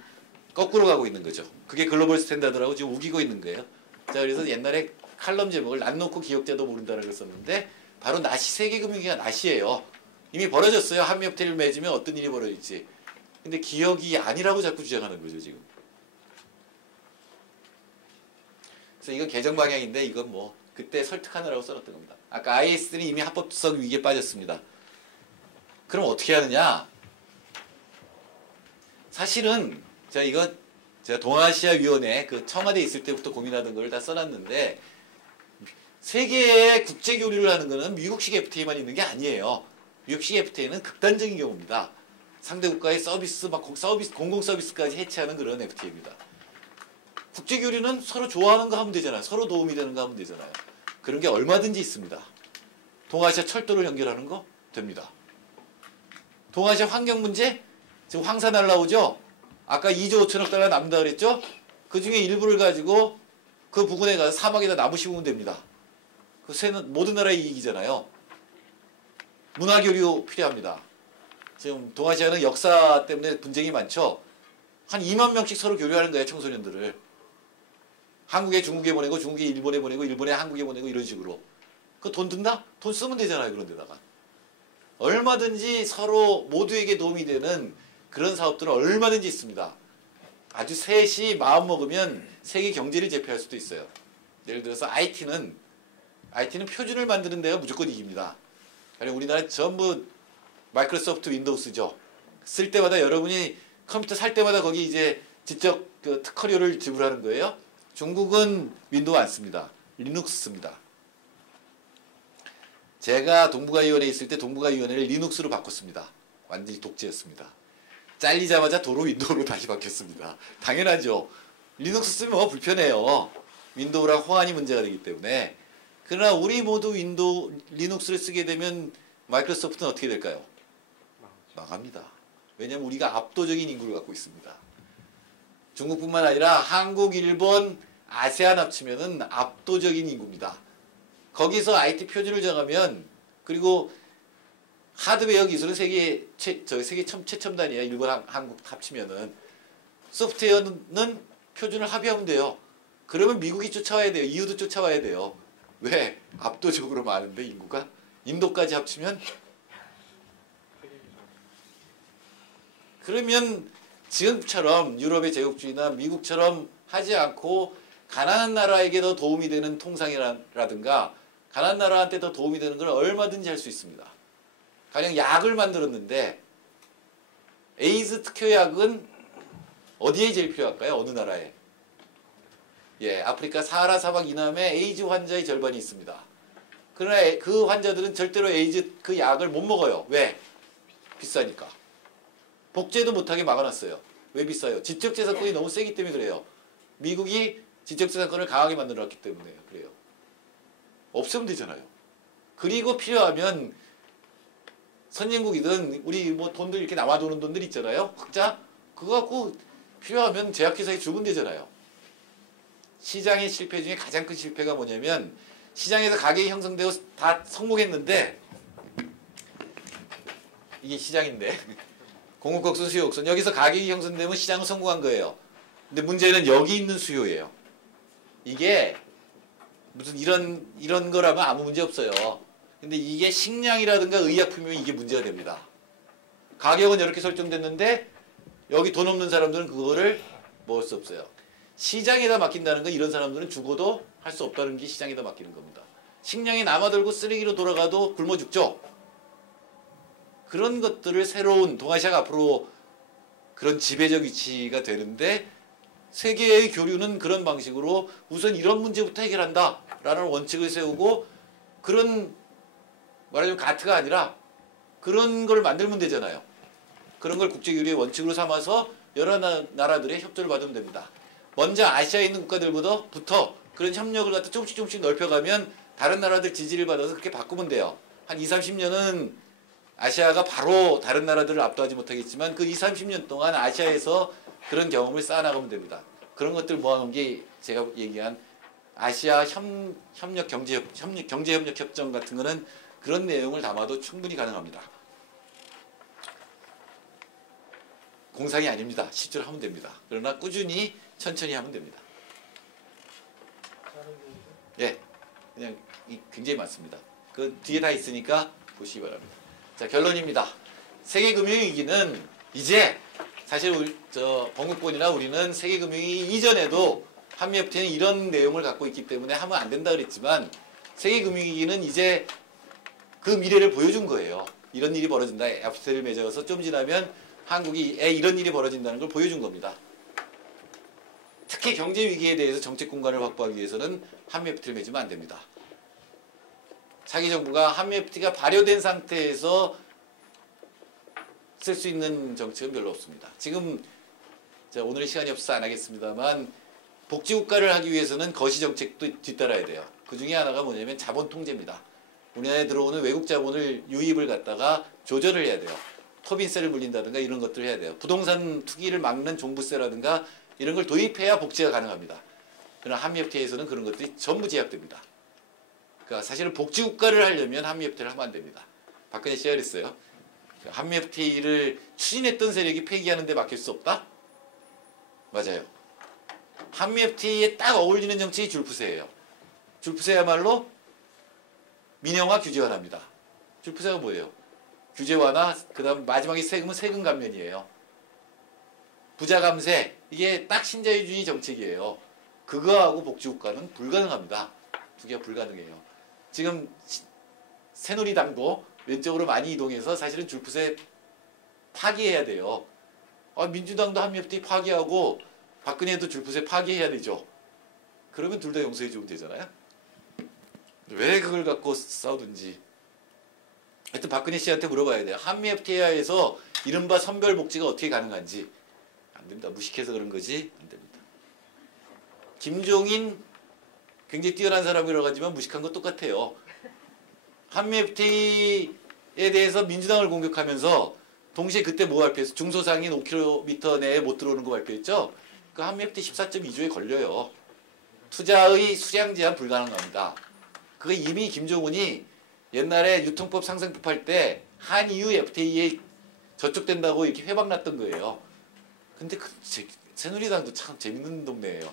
거꾸로 가고 있는 거죠. 그게 글로벌 스탠다드라고 지금 우기고 있는 거예요. 자, 그래서 옛날에 칼럼 제목을 난 놓고 기억자도 모른다는 걸 썼는데 바로 나시, 세계금융위기가 나시예요. 이미 벌어졌어요. 한미협회를 맺으면 어떤 일이 벌어질지. 근데 기억이 아니라고 자꾸 주장하는 거죠, 지금. 그래서 이건 개정 방향인데 이건 뭐 그때 설득하느라고 써놨던 겁니다. 아까 IS는 이미 합법성 위기에 빠졌습니다. 그럼 어떻게 하느냐? 사실은 제가 동아시아 위원회 그 청와대에 있을 때부터 고민하던 걸 다 써놨는데 세계의 국제 교류를 하는 거는 미국식 FTA만 있는 게 아니에요. 미국식 FTA는 극단적인 경우입니다. 상대 국가의 서비스, 공공 서비스까지 해체하는 그런 FTA입니다. 국제 교류는 서로 좋아하는 거 하면 되잖아요. 서로 도움이 되는 거 하면 되잖아요. 그런 게 얼마든지 있습니다. 동아시아 철도를 연결하는 거 됩니다. 동아시아 환경 문제 지금 황사 날라오죠. 아까 2조 5천억 달러 남는다 그랬죠. 그 중에 일부를 가지고 그 부근에 가서 사막에다 나무 심으면 됩니다. 그 모든 나라의 이익이잖아요. 문화 교류 필요합니다. 지금 동아시아는 역사 때문에 분쟁이 많죠. 한 2만 명씩 서로 교류하는 거예요, 청소년들을. 한국에 중국에 보내고 중국에 일본에 보내고 일본에 한국에 보내고 이런 식으로. 그 돈 든다? 돈 쓰면 되잖아요, 그런 데다가. 얼마든지 서로 모두에게 도움이 되는 그런 사업들은 얼마든지 있습니다. 아주 셋이 마음 먹으면 세계 경제를 제패할 수도 있어요. 예를 들어서 IT는 표준을 만드는 데가 무조건 이깁니다. 우리나라 전부 마이크로소프트 윈도우스죠. 쓸 때마다 여러분이 컴퓨터 살 때마다 거기 이제 직접 그 특허료를 지불하는 거예요. 중국은 윈도우 안 씁니다. 리눅스 씁니다. 제가 동북아위원회에 있을 때 동북아위원회를 리눅스로 바꿨습니다. 완전히 독재였습니다. 잘리자마자 도로 윈도우로 다시 바뀌었습니다. 당연하죠. 리눅스 쓰면 불편해요. 윈도우랑 호환이 문제가 되기 때문에. 그러나 우리 모두 리눅스를 쓰게 되면 마이크로소프트는 어떻게 될까요? 망합니다. 왜냐하면 우리가 압도적인 인구를 갖고 있습니다. 중국뿐만 아니라 한국, 일본, 아세안 합치면은 압도적인 인구입니다. 거기서 IT 표준을 정하면 그리고 하드웨어 기술은 세계 최첨단이에요. 일본, 한국 합치면은 소프트웨어는 표준을 합의하면 돼요. 그러면 미국이 쫓아와야 돼요. EU도 쫓아와야 돼요. 왜? 압도적으로 많은데 인구가 인도까지 합치면 그러면 지금처럼 유럽의 제국주의나 미국처럼 하지 않고 가난한 나라에게 더 도움이 되는 통상이라든가 가난한 나라한테 더 도움이 되는 걸 얼마든지 할 수 있습니다. 가령 약을 만들었는데 에이즈 특효약은 어디에 제일 필요할까요? 어느 나라에? 예, 아프리카 사하라 사막 이남에 에이즈 환자의 절반이 있습니다. 그러나 그 환자들은 절대로 에이즈 그 약을 못 먹어요. 왜? 비싸니까. 복제도 못하게 막아놨어요. 왜 비싸요? 지적재산권이 너무 세기 때문에 그래요. 미국이 지적재산권을 강하게 만들어놨기 때문에 그래요. 없으면 되잖아요. 그리고 필요하면 선진국이든 우리 뭐 돈들 이렇게 남아도는 돈들 있잖아요. 흑자 그거 갖고 필요하면 제약회사에 주면 되잖아요. 시장의 실패 중에 가장 큰 실패가 뭐냐면 시장에서 가격이 형성되고 다 성공했는데 이게 시장인데 공급곡선 수요곡선 여기서 가격이 형성되면 시장은 성공한 거예요. 근데 문제는 여기 있는 수요예요. 이게 무슨 이런 거라면 아무 문제 없어요. 근데 이게 식량이라든가 의약품이면 이게 문제가 됩니다. 가격은 이렇게 설정됐는데 여기 돈 없는 사람들은 그거를 먹을 수 없어요. 시장에다 맡긴다는 건 이런 사람들은 죽어도 할 수 없다는 게 시장에다 맡기는 겁니다. 식량이 남아돌고 쓰레기로 돌아가도 굶어 죽죠. 그런 것들을 새로운 동아시아가 앞으로 그런 지배적 위치가 되는데 세계의 교류는 그런 방식으로 우선 이런 문제부터 해결한다 라는 원칙을 세우고 그런 말하자면 가트가 아니라 그런 걸 만들면 되잖아요. 그런 걸 국제교류의 원칙으로 삼아서 여러 나라들의 협조를 받으면 됩니다. 먼저 아시아에 있는 국가들부터 그런 협력을 갖다 조금씩 넓혀가면 다른 나라들 지지를 받아서 그렇게 바꾸면 돼요. 한 20, 30년은 아시아가 바로 다른 나라들을 압도하지 못하겠지만 그 20, 30년 동안 아시아에서 그런 경험을 쌓아나가면 됩니다. 그런 것들 모아놓은 게 제가 얘기한 아시아 경제협력 협정 같은 거는 그런 내용을 담아도 충분히 가능합니다. 공상이 아닙니다. 실제로 하면 됩니다. 그러나 꾸준히 천천히 하면 됩니다. 예, 그냥 굉장히 많습니다. 그 뒤에 다 있으니까 보시기 바랍니다. 자, 결론입니다. 세계금융위기는 이제 사실 범국본이나 우리는 세계금융위기 이전에도 한미FTA는 이런 내용을 갖고 있기 때문에 하면 안 된다 그랬지만 세계금융위기는 이제 그 미래를 보여준 거예요. 이런 일이 벌어진다. FTA를 맺어서 좀 지나면 한국이 이런 일이 벌어진다는 걸 보여준 겁니다. 특히 경제위기에 대해서 정책 공간을 확보하기 위해서는 한미FTA를 맺으면 안 됩니다. 차기 정부가 한미FTA가 발효된 상태에서 쓸 수 있는 정책은 별로 없습니다. 지금 오늘은 시간이 없어서 안 하겠습니다만 복지국가를 하기 위해서는 거시 정책도 뒤따라야 돼요. 그 중에 하나가 뭐냐면 자본 통제입니다. 우리나라에 들어오는 외국 자본을 유입을 갖다가 조절을 해야 돼요. 토빈세를 물린다든가 이런 것들을 해야 돼요. 부동산 투기를 막는 종부세라든가 이런 걸 도입해야 복지가 가능합니다. 그러나 한미FTA에서는 그런 것들이 전부 제약됩니다. 그러니까 사실은 복지국가를 하려면 한미FTA를 하면 안 됩니다. 박근혜 씨가 그랬어요. 한미FTA를 추진했던 세력이 폐기하는 데 맡길 수 없다? 맞아요. 한미FTA에 딱 어울리는 정책이 줄푸세예요. 줄푸세야말로 민영화 규제 완화입니다. 줄푸세가 뭐예요? 규제 완화, 그 다음 마지막에 세금은 세금 감면이에요. 부자 감세, 이게 딱 신자유주의 정책이에요. 그거하고 복지국가는 불가능합니다. 두 개가 불가능해요. 지금 새누리당도 왼쪽으로 많이 이동해서 사실은 줄푸세 파기해야 돼요. 민주당도 한미FTA 파기하고 박근혜도 줄푸세 파기해야 되죠. 그러면 둘 다 용서해 주면 되잖아요. 왜 그걸 갖고 싸우든지. 하여튼 박근혜 씨한테 물어봐야 돼요. 한미FTA에서 이른바 선별복지가 어떻게 가능한지. 안 됩니다. 무식해서 그런 거지. 안 됩니다. 김종인 굉장히 뛰어난 사람이라고 하지만 무식한 건 똑같아요. 한미FTA에 대해서 민주당을 공격하면서 동시에 그때 뭐 발표했어? 중소상인 5km 내에 못 들어오는 거 발표했죠? 그 한미FTA 14.2조에 걸려요. 투자의 수량 제한 불가능합니다. 그거 이미 김정은이 옛날에 유통법 상생법 할 때 한EU FTA에 저촉된다고 이렇게 회박 났던 거예요. 근데 새누리당도 참 재밌는 동네예요.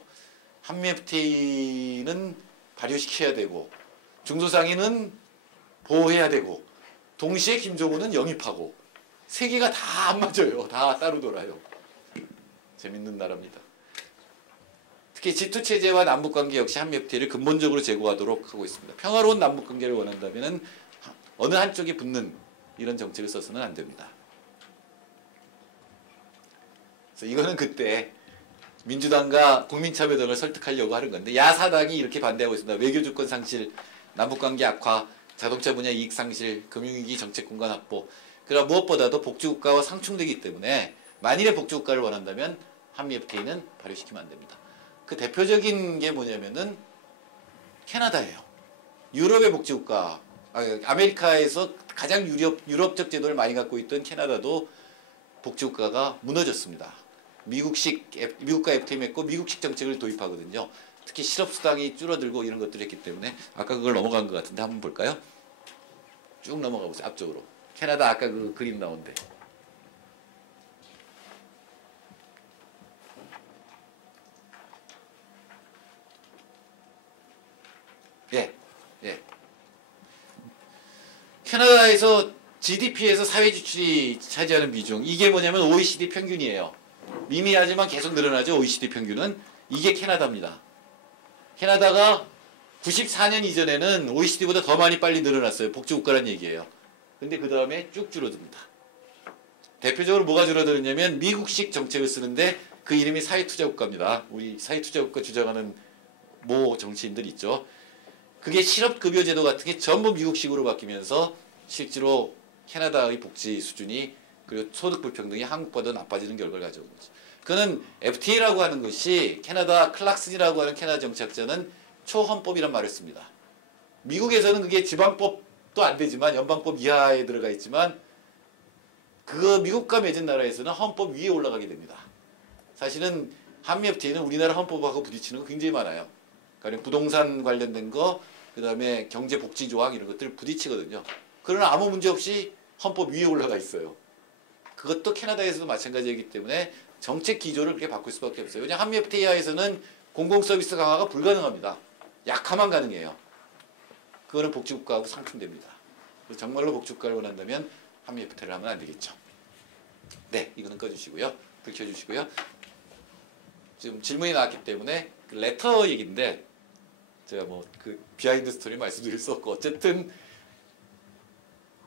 한미 FTA는 발효시켜야 되고 중소상인은 보호해야 되고 동시에 김정은은 영입하고 세 개가 다 안 맞아요. 다 따로 돌아요. 재밌는 나라입니다. 특히 G2 체제와 남북관계 역시 한미 FTA를 근본적으로 제고하도록 하고 있습니다. 평화로운 남북관계를 원한다면 어느 한쪽이 붙는 이런 정책을 써서는 안 됩니다. 그래서 이거는 그때 민주당과 국민참여당을 설득하려고 하는 건데 야사당이 이렇게 반대하고 있습니다. 외교주권 상실, 남북관계 악화, 자동차 분야 이익 상실, 금융위기 정책 공간 확보. 그러나 무엇보다도 복지국가와 상충되기 때문에 만일에 복지국가를 원한다면 한미 FTA는 발효시키면 안 됩니다. 그 대표적인 게 뭐냐면은 캐나다예요. 유럽의 복지국가, 아메리카에서 가장 유럽적 제도를 많이 갖고 있던 캐나다도 복지국가가 무너졌습니다. 미국과 FTA 맺고 미국식 정책을 도입하거든요. 특히 실업수당이 줄어들고 이런 것들을 했기 때문에 아까 그걸 넘어간 것 같은데 한번 볼까요? 쭉 넘어가 보세요. 앞쪽으로. 캐나다 아까 그 그림 나온데. 예. 캐나다에서 GDP에서 사회지출이 차지하는 비중 이게 뭐냐면 OECD 평균이에요. 미미하지만 계속 늘어나죠. OECD 평균은. 이게 캐나다입니다. 캐나다가 94년 이전에는 OECD보다 더 많이 빨리 늘어났어요. 복지국가란 얘기예요. 근데 그 다음에 쭉 줄어듭니다. 대표적으로 뭐가 줄어들었냐면 미국식 정책을 쓰는데 그 이름이 사회투자국가입니다. 우리 사회투자국가 주장하는 모 정치인들 있죠. 그게 실업급여제도 같은 게 전부 미국식으로 바뀌면서 실제로 캐나다의 복지 수준이 그리고 소득 불평등이 한국보다 나빠지는 결과를 가져온 거죠. 그는 FTA라고 하는 것이 캐나다 클락슨이라고 하는 캐나다 정치학자는 초헌법이란 말을 씁니다. 미국에서는 그게 지방법도 안 되지만 연방법 이하에 들어가 있지만 그 미국과 맺은 나라에서는 헌법 위에 올라가게 됩니다. 사실은 한미 FTA는 우리나라 헌법하고 부딪히는 거 굉장히 많아요. 그러니까 부동산 관련된 거, 그 다음에 경제복지조항 이런 것들 부딪히거든요. 그러나 아무 문제 없이 헌법 위에 올라가 있어요. 그것도 캐나다에서도 마찬가지이기 때문에 정책 기조를 그렇게 바꿀 수밖에 없어요. 왜냐하면 한미 FTA에서는 공공서비스 강화가 불가능합니다. 약화만 가능해요. 그거는 복지국가하고 상충됩니다. 그래서 정말로 복지국가를 원한다면 한미 FTA를 하면 안 되겠죠. 네, 이거는 꺼주시고요. 불 켜주시고요. 지금 질문이 나왔기 때문에 그 레터 얘기인데 제가 뭐 그 비하인드 스토리 말씀드릴 수 없고 어쨌든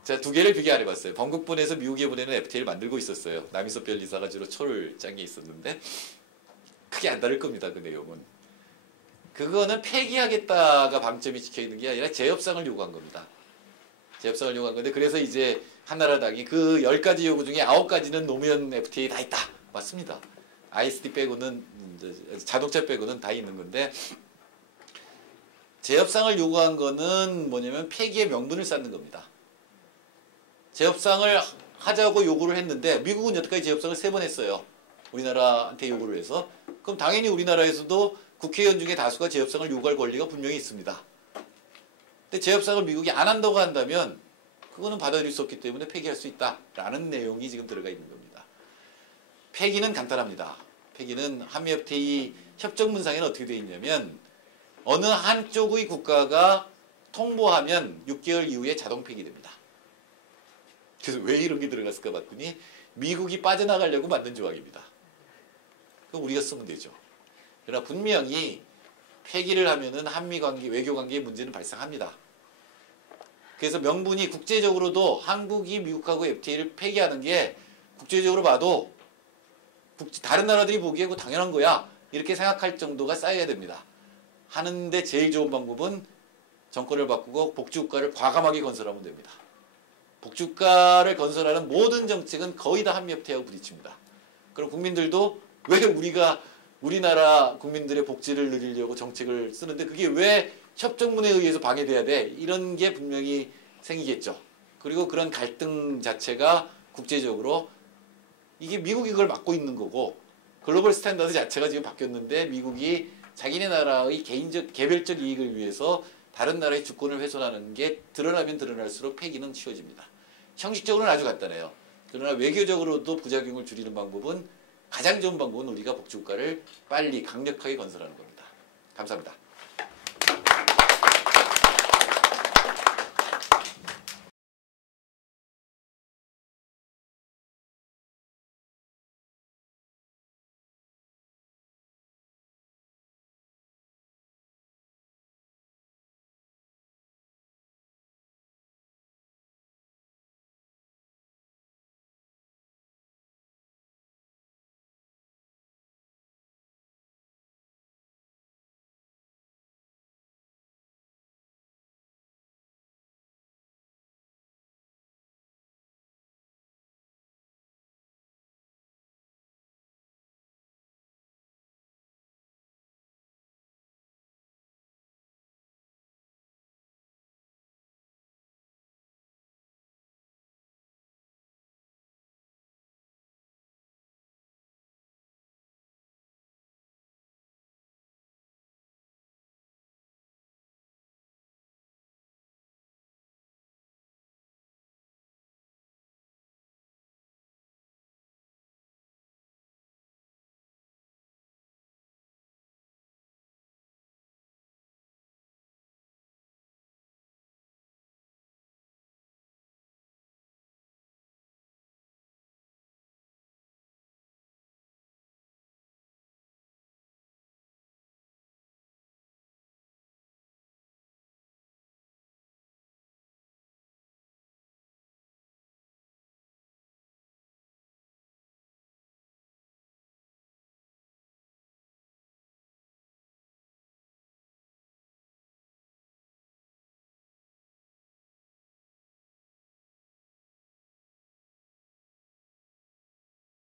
제가 두 개를 비교 안 해봤어요. 번국본에서 미국에 보내는 FTA를 만들고 있었어요. 남이섭 변리사가 주로 초를 짠 게 있었는데 크게 안 다를 겁니다. 그 내용은. 그거는 폐기하겠다가 방점이 찍혀있는 게 아니라 재협상을 요구한 겁니다. 재협상을 요구한 건데 그래서 이제 한나라당이 그 10가지 요구 중에 9가지는 노무현 FTA 다 있다. 맞습니다. ISD 빼고는 자동차 빼고는 다 있는 건데 재협상을 요구한 거는 뭐냐면 폐기의 명분을 쌓는 겁니다. 재협상을 하자고 요구를 했는데 미국은 여태까지 재협상을 3번 했어요. 우리나라한테 요구를 해서. 그럼 당연히 우리나라에서도 국회의원 중에 다수가 재협상을 요구할 권리가 분명히 있습니다. 근데 재협상을 미국이 안 한다고 한다면 그거는 받아들일 수 없기 때문에 폐기할 수 있다라는 내용이 지금 들어가 있는 겁니다. 폐기는 간단합니다. 폐기는 한미 FTA 협정문상에는 어떻게 되어 있냐면 어느 한쪽의 국가가 통보하면 6개월 이후에 자동 폐기됩니다. 그래서 왜 이런 게 들어갔을까 봤더니 미국이 빠져나가려고 만든 조항입니다. 그럼 우리가 쓰면 되죠. 그러나 분명히 폐기를 하면은 한미 관계, 외교 관계에 문제는 발생합니다. 그래서 명분이 국제적으로도 한국이 미국하고 FTA를 폐기하는 게 국제적으로 봐도 다른 나라들이 보기에 그거 당연한 거야. 이렇게 생각할 정도가 쌓여야 됩니다. 하는데 제일 좋은 방법은 정권을 바꾸고 복지국가를 과감하게 건설하면 됩니다. 복지국가를 건설하는 모든 정책은 거의 다 한미 FTA하고 부딪힙니다. 그럼 국민들도 왜 우리나라 국민들의 복지를 누리려고 정책을 쓰는데 그게 왜 협정문에 의해서 방해돼야 돼? 이런 게 분명히 생기겠죠. 그리고 그런 갈등 자체가 국제적으로 이게 미국이 그걸 막고 있는 거고 글로벌 스탠다드 자체가 지금 바뀌었는데 미국이 자기네 나라의 개별적 이익을 위해서 다른 나라의 주권을 훼손하는 게 드러나면 드러날수록 폐기는 쉬워집니다. 형식적으로는 아주 간단해요. 그러나 외교적으로도 부작용을 줄이는 방법은 가장 좋은 방법은 우리가 복지국가를 빨리 강력하게 건설하는 겁니다. 감사합니다.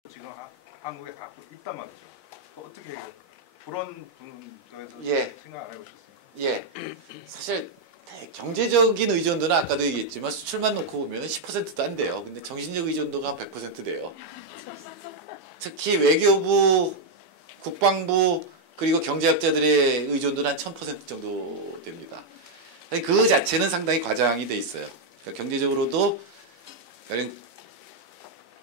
지금 한국에 갖고 있단 말이죠. 어떻게 그런 분에서 예. 생각 안 해보셨습니까? 예. 사실 경제적인 의존도는 아까도 얘기했지만 수출만 놓고 보면 10%도 안 돼요. 근데 정신적 의존도가 한 100% 돼요. 특히 외교부, 국방부 그리고 경제학자들의 의존도는 한 1000% 정도 됩니다. 그 자체는 상당히 과장이 돼 있어요. 그러니까 경제적으로도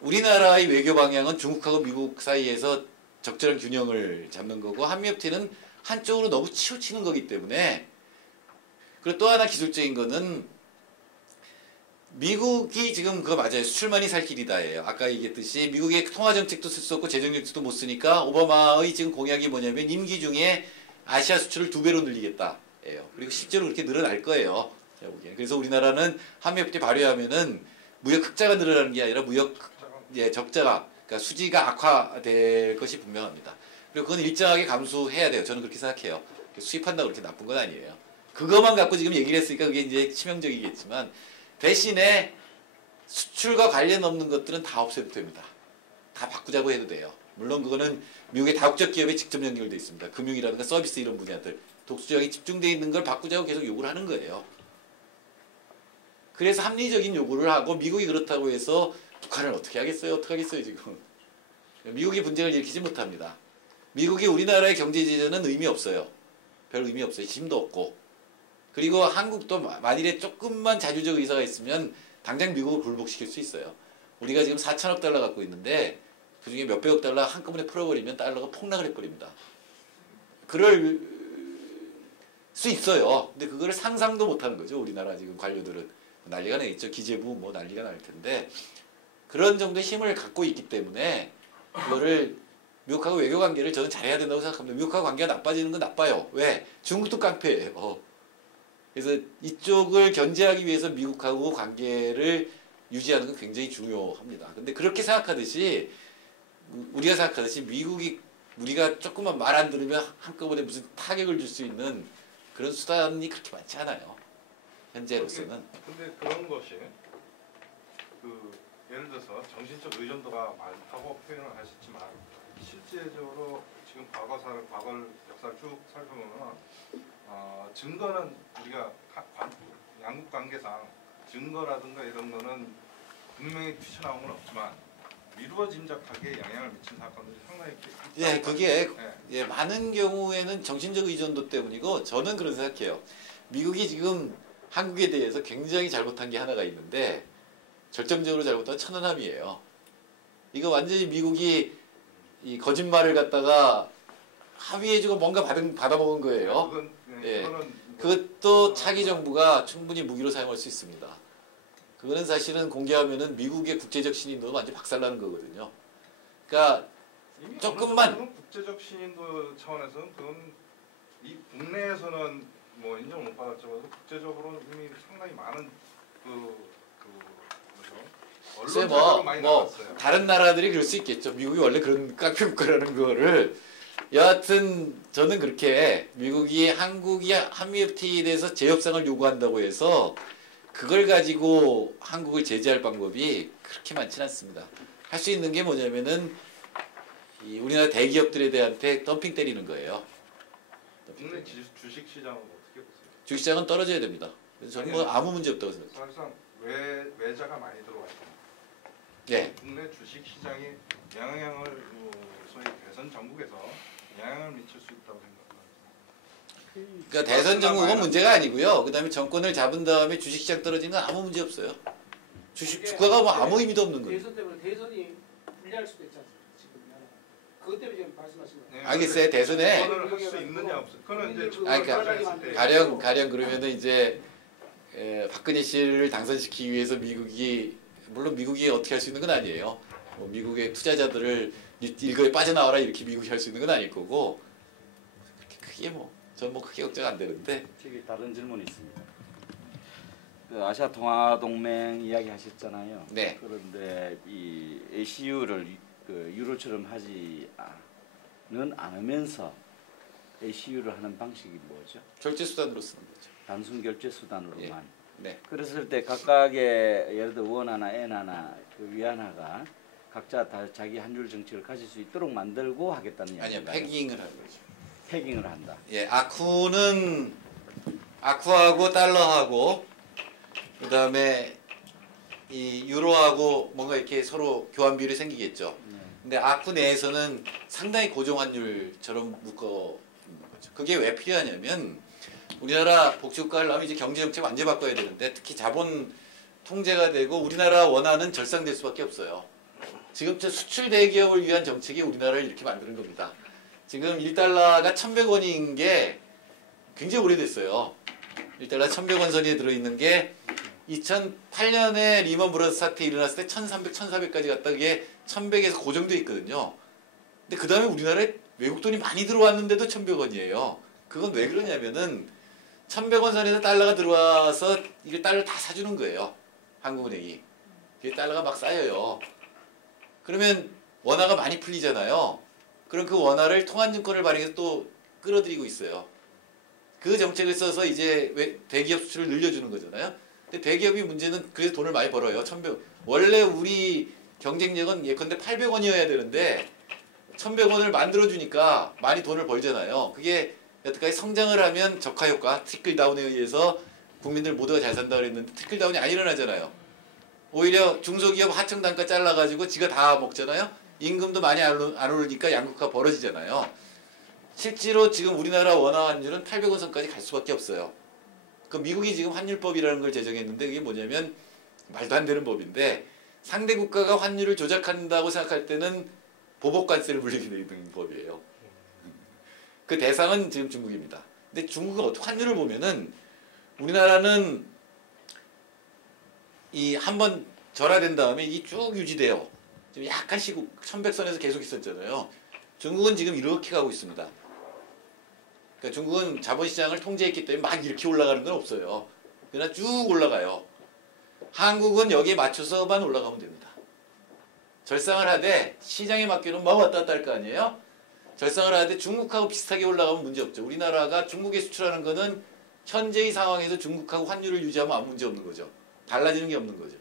우리나라의 외교 방향은 중국하고 미국 사이에서 적절한 균형을 잡는 거고 한미 FTA는 한쪽으로 너무 치우치는 거기 때문에 그리고 또 하나 기술적인 거는 미국이 지금 그거 맞아요. 수출만이 살 길이다예요. 아까 얘기했듯이 미국의 통화정책도 쓸 수 없고 재정정책도 못 쓰니까 오바마의 지금 공약이 뭐냐면 임기 중에 아시아 수출을 2배로 늘리겠다예요. 그리고 실제로 그렇게 늘어날 거예요. 제가 보기에는. 그래서 우리나라는 한미 FTA 발효하면은 무역 흑자가 늘어나는 게 아니라 무역 적자가 그러니까 수지가 악화될 것이 분명합니다. 그리고 그건 일정하게 감수해야 돼요. 저는 그렇게 생각해요. 수입한다고 그렇게 나쁜 건 아니에요. 그것만 갖고 지금 얘기를 했으니까 그게 이제 치명적이겠지만 대신에 수출과 관련 없는 것들은 다 없애도 됩니다. 다 바꾸자고 해도 돼요. 물론 그거는 미국의 다국적 기업에 직접 연결되어 있습니다. 금융이라든가 서비스 이런 분야들. 독수적이 집중되어 있는 걸 바꾸자고 계속 요구를 하는 거예요. 그래서 합리적인 요구를 하고 미국이 그렇다고 해서 북한을 어떻게 하겠어요? 어떻게 하겠어요 지금. 미국이 분쟁을 일으키지 못합니다. 미국이 우리나라의 경제 제재는 의미 없어요. 별 의미 없어요. 힘도 없고. 그리고 한국도 만일에 조금만 자주적 의사가 있으면 당장 미국을 굴복시킬 수 있어요. 우리가 지금 4천억 달러 갖고 있는데 그중에 몇백억 달러 한꺼번에 풀어버리면 달러가 폭락을 해버립니다. 그럴 수 있어요. 근데 그거를 상상도 못하는 거죠. 우리나라 지금 관료들은. 난리가 나겠죠. 기재부 뭐 난리가 날 텐데 그런 정도의 힘을 갖고 있기 때문에 그거를 미국하고 외교관계를 저는 잘해야 된다고 생각합니다. 미국하고 관계가 나빠지는 건 나빠요. 왜? 중국도 깡패예요. 그래서 이쪽을 견제하기 위해서 미국하고 관계를 유지하는 건 굉장히 중요합니다. 근데 그렇게 생각하듯이 우리가 생각하듯이 미국이 우리가 조금만 말 안 들으면 한꺼번에 무슨 타격을 줄 수 있는 그런 수단이 그렇게 많지 않아요. 현재로서는. 근데 그런 것이 예를 들어서 정신적 의존도가 많다고 표현을 하셨지만 실제적으로 지금 과거 역사를 쭉 살펴보면 증거는 우리가 양국 관계상 증거라든가 이런 거는 분명히 튀쳐나온 건 없지만 미루어 짐작하게 영향을 미친 사건들이 상당히 예, 그게 예, 많은 경우에는 정신적 의존도 때문이고 저는 그런 생각해요. 미국이 지금 한국에 대해서 굉장히 잘못한 게 하나가 있는데 절정적으로 잘못한 천안함이에요. 이거 완전히 미국이 이 거짓말을 갖다가 합의해주고 뭔가 받아먹은 거예요. 예. 그것도 차기 정부가 충분히 무기로 사용할 수 있습니다. 그거는 사실은 공개하면은 미국의 국제적 신인도도 완전 박살나는 거거든요. 그러니까 조금만 국제적 신인도 차원에서는 그건 이 국내에서는 뭐 인정을 못 받았지만 국제적으로는 이미 상당히 많은 글쎄 뭐 다른 나라들이 그럴 수 있겠죠. 미국이 원래 그런 깡패 국가라는 거를 여하튼 저는 그렇게 미국이 한국이 한미 FTA에 대해서 재협상을 요구한다고 해서 그걸 가지고 한국을 제재할 방법이 그렇게 많지는 않습니다. 할 수 있는 게 뭐냐면은 이 우리나라 대기업들에 대한테 덤핑 때리는 거예요. 국내 주식 시장은 어떻게 보세요? 주식 시장은 떨어져야 됩니다. 그래서 저는 뭐 아무 문제 없다고 생각해요. 사실상 외자가 많이 들어와 있습니다. 예. 국내 주식 시장이 영향을 소위 대선 전국에서 영향을 미칠 수 있다고 생각합니다. 그러니까 대선 전국은 문제가 아니고요. 그다음에 정권을 잡은 다음에 주식시장 떨어지는 건 아무 문제 없어요. 주가가 뭐 아무 의미도 없는 거예요. 대선 때문에 대선이 불리할 수도 있지 않습니까? 지금 그것 때문에 지금 말씀하신 거예요. 네, 알겠어요. 대선에 할수 있느냐 없어. 그거는 이제 그러니까 가령 그러면은 이제 박근혜 씨를 당선시키기 위해서 미국이 물론 미국이 어떻게 할 수 있는 건 아니에요. 뭐 미국의 투자자들을 일거에 빠져나와라 이렇게 미국이 할 수 있는 건 아닐 거고 크게 전 크게 걱정 안 되는데. 저기 다른 질문이 있습니다. 그 아시아 통화 동맹 이야기 하셨잖아요. 네. 그런데 이 ACU를 유로처럼 하지는 않으면서 ACU를 하는 방식이 뭐죠? 결제 수단으로 쓰는 거죠. 단순 결제 수단으로만. 예. 네. 그랬을 때 각각의 예를 들어 원 하나, N 하나, 위안화가 각자 다 자기 한 줄 정책을 가질 수 있도록 만들고 하겠다는 아니요, 이야기인가요? 패깅을 하는 거죠. 패깅을 한다. 예, 아쿠하고 달러하고 그다음에 이 유로하고 뭔가 이렇게 서로 교환 비율이 생기겠죠. 근데 아쿠 내에서는 상당히 고정 환율처럼 묶어 있는 거죠. 그게 왜 필요하냐면 우리나라 복지국가를 하면 이제 경제 정책 완전 바꿔야 되는데 특히 자본 통제가 되고 우리나라 원화는 절상될 수밖에 없어요. 지금 수출 대기업을 위한 정책이 우리나라를 이렇게 만드는 겁니다. 지금 1달러가 1,100원인 게 굉장히 오래됐어요. 1달러 1,100원 선에 들어있는 게 2008년에 리먼 브러스 사태 일어났을 때 1,300, 1,400까지 갔다 그게 1,100에서 고정돼 있거든요. 근데 그 다음에 우리나라에 외국 돈이 많이 들어왔는데도 1,100원이에요. 그건 왜 그러냐면은 1,100원 선에서 달러가 들어와서 이게 달러를 다 사주는 거예요. 한국은행이. 그게 달러가 막 쌓여요. 그러면 원화가 많이 풀리잖아요. 그럼 그 원화를 통한증권을 발행해서 또 끌어들이고 있어요. 그 정책을 써서 이제 대기업 수출을 늘려주는 거잖아요. 근데 대기업이 문제는 그래서 돈을 많이 벌어요. 원래 우리 경쟁력은 예컨대 800원이어야 되는데 1,100원을 만들어주니까 많이 돈을 벌잖아요. 그게 여태까지 성장을 하면 적화효과, 트리클다운에 의해서 국민들 모두가 잘 산다 그랬는데 트리클다운이 안 일어나잖아요. 오히려 중소기업 하청 단가 잘라가지고 지가 다 먹잖아요. 임금도 많이 안 오르니까 양극화 벌어지잖아요. 실제로 지금 우리나라 원화 환율은 800원 선까지 갈 수밖에 없어요. 그 미국이 지금 환율법이라는 걸 제정했는데 그게 뭐냐면 말도 안 되는 법인데 상대 국가가 환율을 조작한다고 생각할 때는 보복관세를 물리게 되는 법이에요. 그 대상은 지금 중국입니다. 근데 중국은 어떻게 환율을 보면은 우리나라는 이 한번 절하된 다음에 이 쭉 유지돼요. 좀 약간씩 1100선에서 계속 있었잖아요. 중국은 지금 이렇게 가고 있습니다. 그러니까 중국은 자본시장을 통제했기 때문에 막 이렇게 올라가는 건 없어요. 그러나 쭉 올라가요. 한국은 여기에 맞춰서만 올라가면 됩니다. 절상을 하되 시장에 맡기는 막 왔다 갔다 할 거 아니에요? 절상을 하되 중국하고 비슷하게 올라가면 문제없죠. 우리나라가 중국에 수출하는 거는 현재의 상황에서 중국하고 환율을 유지하면 아무 문제 없는 거죠. 달라지는 게 없는 거죠.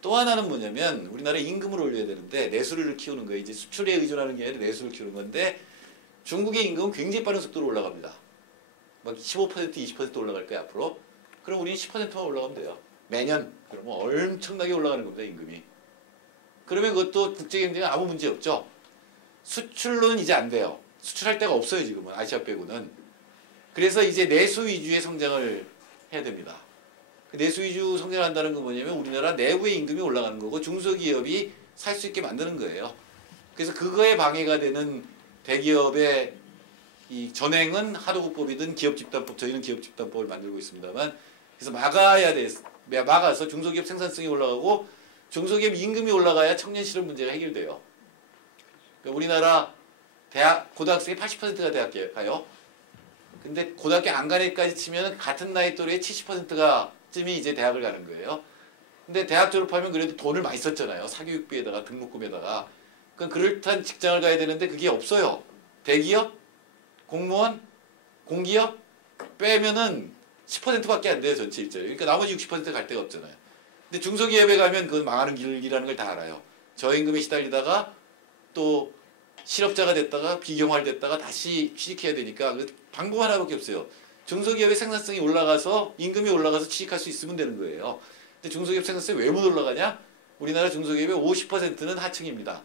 또 하나는 뭐냐면 우리나라 임금을 올려야 되는데 내수를 키우는 거예요. 이제 수출에 의존하는 게 아니라 내수를 키우는 건데 중국의 임금은 굉장히 빠른 속도로 올라갑니다. 막 15% 20% 올라갈 거예요 앞으로. 그럼 우리는 10%만 올라가면 돼요. 매년. 그러면 엄청나게 올라가는 겁니다 임금이. 그러면 그것도 국제경쟁에 아무 문제 없죠. 수출로는 이제 안 돼요. 수출할 데가 없어요 지금은 아시아 빼고는. 그래서 이제 내수 위주의 성장을 해야 됩니다. 내수 위주 성장한다는 건 뭐냐면 우리나라 내부의 임금이 올라가는 거고 중소기업이 살 수 있게 만드는 거예요. 그래서 그거에 방해가 되는 대기업의 이 전행은 하도급법이든 기업집단법, 저희는 기업집단법을 만들고 있습니다만 그래서 막아서 중소기업 생산성이 올라가고 중소기업 임금이 올라가야 청년 실업 문제가 해결돼요. 그러니까 우리나라 고등학생이 80%가 대학 가요. 근데 고등학교 안 간 애까지 치면 같은 나이 또래의 70%가 쯤이 이제 대학을 가는 거예요. 근데 대학 졸업하면 그래도 돈을 많이 썼잖아요. 사교육비에다가 등록금에다가. 그럼 그럴듯한 직장을 가야 되는데 그게 없어요. 대기업, 공무원, 공기업 빼면은 10%밖에 안 돼요. 전체 일자리. 그러니까 나머지 60% 갈 데가 없잖아요. 근데 중소기업에 가면 그건 망하는 길이라는 걸 다 알아요. 저임금에 시달리다가 또 실업자가 됐다가 비경활됐다가 다시 취직해야 되니까 방법 하나밖에 없어요. 중소기업의 생산성이 올라가서 임금이 올라가서 취직할 수 있으면 되는 거예요. 근데 중소기업 생산성이 왜 못 올라가냐? 우리나라 중소기업의 50%는 하청입니다.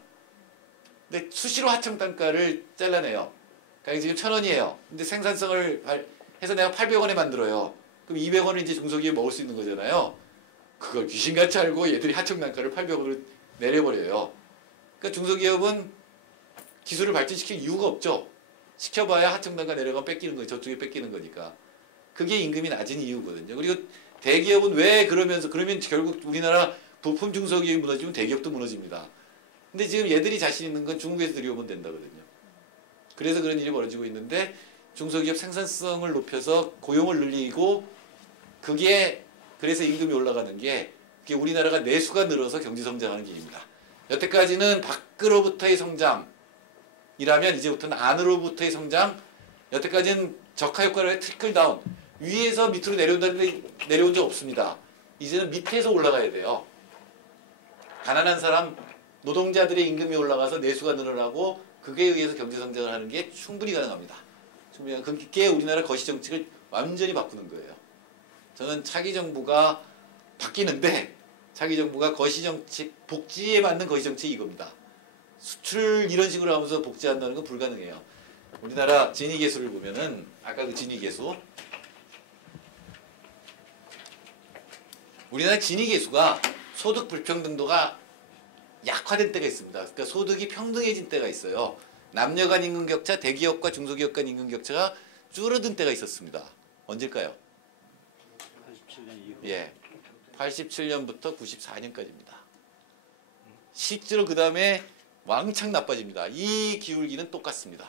근데 수시로 하청 단가를 잘라내요. 그러니까 지금 1,000원이에요. 근데 생산성을 해서 내가 800원에 만들어요. 그럼 200원을 이제 중소기업이 먹을 수 있는 거잖아요. 그걸 귀신같이 알고 얘들이 하청 단가를 800원으로 내려버려요. 그러니까 중소기업은 기술을 발전시킬 이유가 없죠. 시켜봐야 하청 단가 내려가면 뺏기는 거예요. 저쪽에 뺏기는 거니까. 그게 임금이 낮은 이유거든요. 그리고 대기업은 왜 그러면 결국 우리나라 부품 중소기업이 무너지면 대기업도 무너집니다. 근데 지금 얘들이 자신 있는 건 중국에서 들여오면 된다거든요. 그래서 그런 일이 벌어지고 있는데 중소기업 생산성을 높여서 고용을 늘리고 그래서 임금이 올라가는 게 그게 우리나라가 내수가 늘어서 경제 성장하는 길입니다. 여태까지는 밖으로부터의 성장이라면 이제부터는 안으로부터의 성장. 여태까지는 적화효과를 트리클다운. 위에서 밑으로 내려온 적 없습니다. 이제는 밑에서 올라가야 돼요. 가난한 사람, 노동자들의 임금이 올라가서 내수가 늘어나고 그에 의해서 경제 성장을 하는 게 충분히 가능합니다. 그게 우리나라 거시정책을 완전히 바꾸는 거예요. 저는 차기 정부가 바뀌는데 차기 정부가 거시정책, 복지에 맞는 거시정책이 이겁니다. 수출 이런 식으로 하면서 복지한다는 건 불가능해요. 우리나라 지니계수를 보면은 아까 그 지니계수 우리나라 지니계수가 소득 불평등도가 약화된 때가 있습니다. 그러니까 소득이 평등해진 때가 있어요. 남녀 간 임금 격차, 대기업과 중소기업 간 임금 격차가 줄어든 때가 있었습니다. 언제일까요? 87년 이후. 예. 87년부터 94년까지입니다. 실제로 그 다음에 왕창 나빠집니다. 이 기울기는 똑같습니다.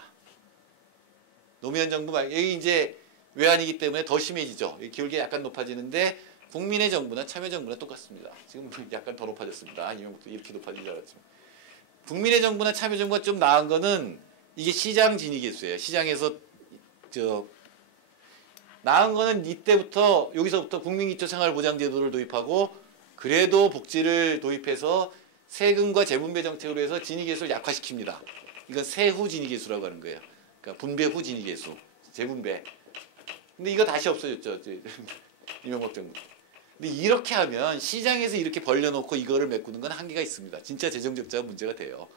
노무현 정부 여기 이제 외환이기 때문에 더 심해지죠. 이 기울기가 약간 높아지는데 국민의 정부나 참여정부나 똑같습니다. 지금 약간 더 높아졌습니다. 이명박도 이렇게 높아진 줄 알았지만. 국민의 정부나 참여정부가 좀 나은 거는 이게 시장 진위계수예요. 시장에서 나은 거는 이때부터 여기서부터 국민기초생활보장제도를 도입하고 그래도 복지를 도입해서 세금과 재분배 정책으로 해서 진위계수를 약화시킵니다. 이건 세후 진위계수라고 하는 거예요. 그러니까 분배 후 진위계수, 재분배. 근데 이거 다시 없어졌죠. 이명박 정부. 근데 이렇게 하면 시장에서 이렇게 벌려놓고 이거를 메꾸는 건 한계가 있습니다. 진짜 재정적자가 문제가 돼요.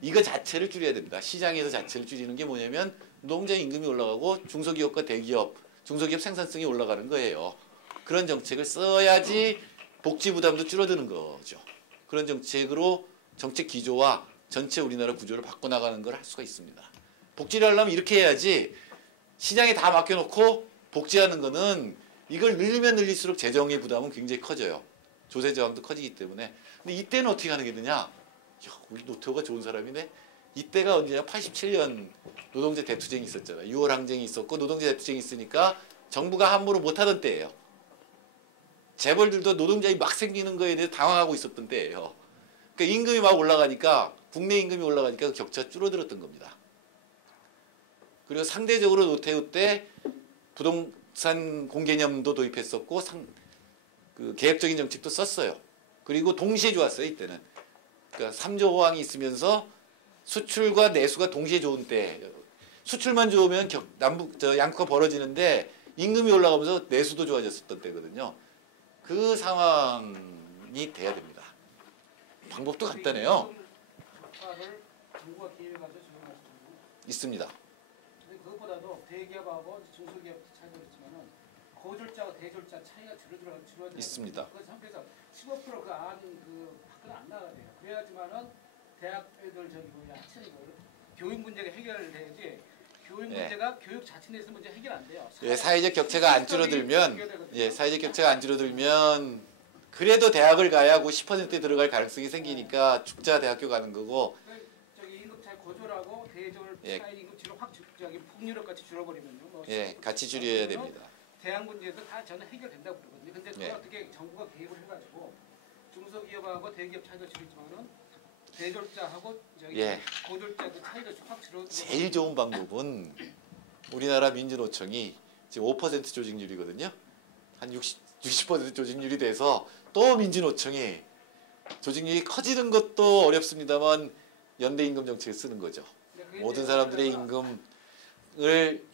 이거 자체를 줄여야 됩니다. 시장에서 자체를 줄이는 게 뭐냐면 노동자 임금이 올라가고 중소기업과 대기업, 중소기업 생산성이 올라가는 거예요. 그런 정책을 써야지 복지 부담도 줄어드는 거죠. 그런 정책으로 정책 기조와 전체 우리나라 구조를 바꿔나가는 걸 할 수가 있습니다. 복지를 하려면 이렇게 해야지 시장에 다 맡겨놓고 복지하는 거는 이걸 늘리면 늘릴수록 재정의 부담은 굉장히 커져요. 조세 저항도 커지기 때문에. 근데 이때는 어떻게 하는 게 되냐? 야, 우리 노태우가 좋은 사람이네. 이때가 언제냐? 87년 노동자 대투쟁이 있었잖아요. 6월 항쟁이 있었고 노동자 대투쟁이 있으니까 정부가 함부로 못하던 때예요. 재벌들도 노동자이 막 생기는 거에 대해서 당황하고 있었던 때예요. 그러니까 임금이 막 올라가니까 국내 임금이 올라가니까 그 격차가 줄어들었던 겁니다. 그리고 상대적으로 노태우 때 부동산 공개념도 도입했었고 그 계획적인 정책도 썼어요. 그리고 동시에 좋았어요. 이때는. 그러니까 3조 호황이 있으면서 수출과 내수가 동시에 좋은 때. 수출만 좋으면 양극화 벌어지는데 임금이 올라가면서 내수도 좋아졌었던 때거든요. 그 상황이 돼야 됩니다. 방법도 간단해요. 를 정부가 기획을 가지고 지원할 수 있습니다. 근데 그것보다도 대기업하고 중소기업 차이도 있지만은 고졸자와 대졸자 차이가 줄어들어야 있습니다. 그 상태에서 15%그 안 그 밖으로 안 나가야 돼요. 그래야지만은 대학 애들 저기 뭐야 학생들 교육 문제가 해결돼야지. 교육 문제가 교육 자체 내에서 문제 해결 안 돼요. 사회적 격차가 안 줄어들면 사회적 격차가 안 줄어들면 그래도 대학을 가야 그 10%에 들어갈 가능성이 생기니까 축자 대학교 가는 거고. 저기 임금 차이 고졸하고 대졸 차이 임금 치료 확 저기 북유럽 같이 줄어버리면요. 뭐 같이 줄여야 됩니다. 대학 문제도 다 저는 해결된다고 그러거든요. 근데 그걸 어떻게 정부가 개입을 해가지고 중소기업하고 대기업 차이도 줄이지만은 대졸자하고 저기 고졸자도 차이도 확 줄어. 제일 좋은 방법은 우리나라 민주노총이 지금 5% 조직률이거든요. 한 60% 조직률이 돼서 또 민주노총이 조직률이 커지는 것도 어렵습니다만 연대임금 정책을 쓰는 거죠. 모든 사람들의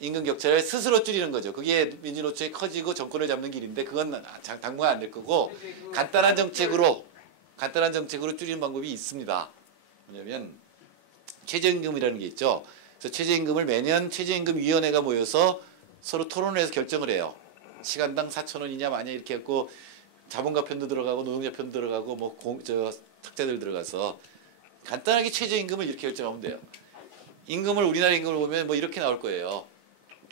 임금 격차를 스스로 줄이는 거죠. 그게 민주노총이 커지고 정권을 잡는 길인데 그건 당분간 안 될 거고 간단한 정책으로 줄이는 방법이 있습니다. 뭐냐면 최저임금이라는 게 있죠. 그래서 최저임금을 매년 최저임금위원회가 모여서 서로 토론을 해서 결정을 해요. 시간당 4,000원이냐 마냐 이렇게 했고 자본가 편도 들어가고 노동자 편도 들어가고 뭐 탁자들 들어가서 간단하게 최저임금을 이렇게 결정하면 돼요. 임금을 우리나라 임금을 보면 뭐 이렇게 나올 거예요.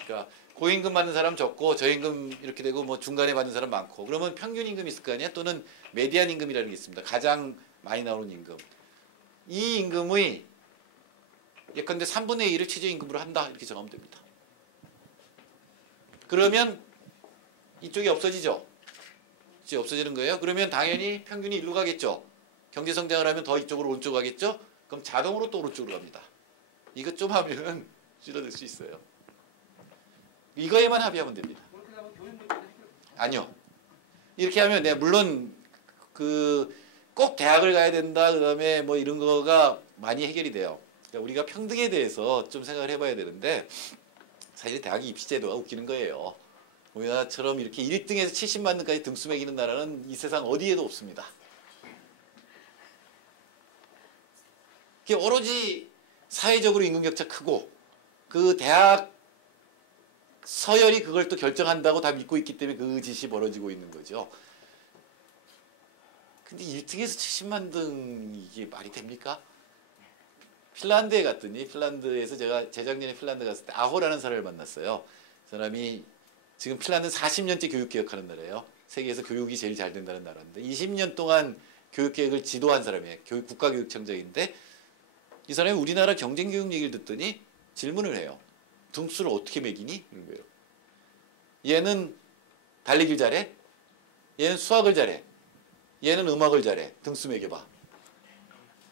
그러니까 고임금 받는 사람 적고 저임금 이렇게 되고 뭐 중간에 받는 사람 많고 그러면 평균 임금이 있을 거 아니야? 또는 메디안 임금이라는 게 있습니다. 가장 많이 나오는 임금. 이 임금의 예컨대 3분의 1을 최저임금으로 한다 이렇게 정하면 됩니다. 그러면 이쪽이 없어지죠. 이제 없어지는 거예요. 그러면 당연히 평균이 일로 가겠죠. 경제 성장을 하면 더 이쪽으로 오른쪽 가겠죠. 그럼 자동으로 또 오른쪽으로 갑니다. 이거 좀 하면 줄어들 수 있어요. 이거에만 합의하면 됩니다. 아니요. 이렇게 하면 물론 꼭 대학을 가야 된다. 그다음에 뭐 이런 거가 많이 해결이 돼요. 그러니까 우리가 평등에 대해서 좀 생각을 해봐야 되는데 사실 대학 입시제도가 웃기는 거예요. 우리나라처럼 이렇게 1등에서 70만 등까지 등수 매기는 나라는 이 세상 어디에도 없습니다. 그게 오로지 사회적으로 임금격차 크고 그 대학 서열이 그걸 또 결정한다고 다 믿고 있기 때문에 그 짓이 벌어지고 있는 거죠. 근데 1등에서 70만 등 이게 말이 됩니까? 핀란드에 갔더니 핀란드에서 제가 재작년에 핀란드 갔을 때 아호라는 사람을 만났어요. 그 사람이 지금 핀란드는 40년째 교육개혁하는 나라예요. 세계에서 교육이 제일 잘 된다는 나라인데 20년 동안 교육개혁을 지도한 사람이에요. 국가교육청장인데 이 사람이 우리나라 경쟁교육 얘기를 듣더니 질문을 해요. 등수를 어떻게 매기니? 이런 거예요. 얘는 달리기를 잘해? 얘는 수학을 잘해? 얘는 음악을 잘해? 등수 매겨봐.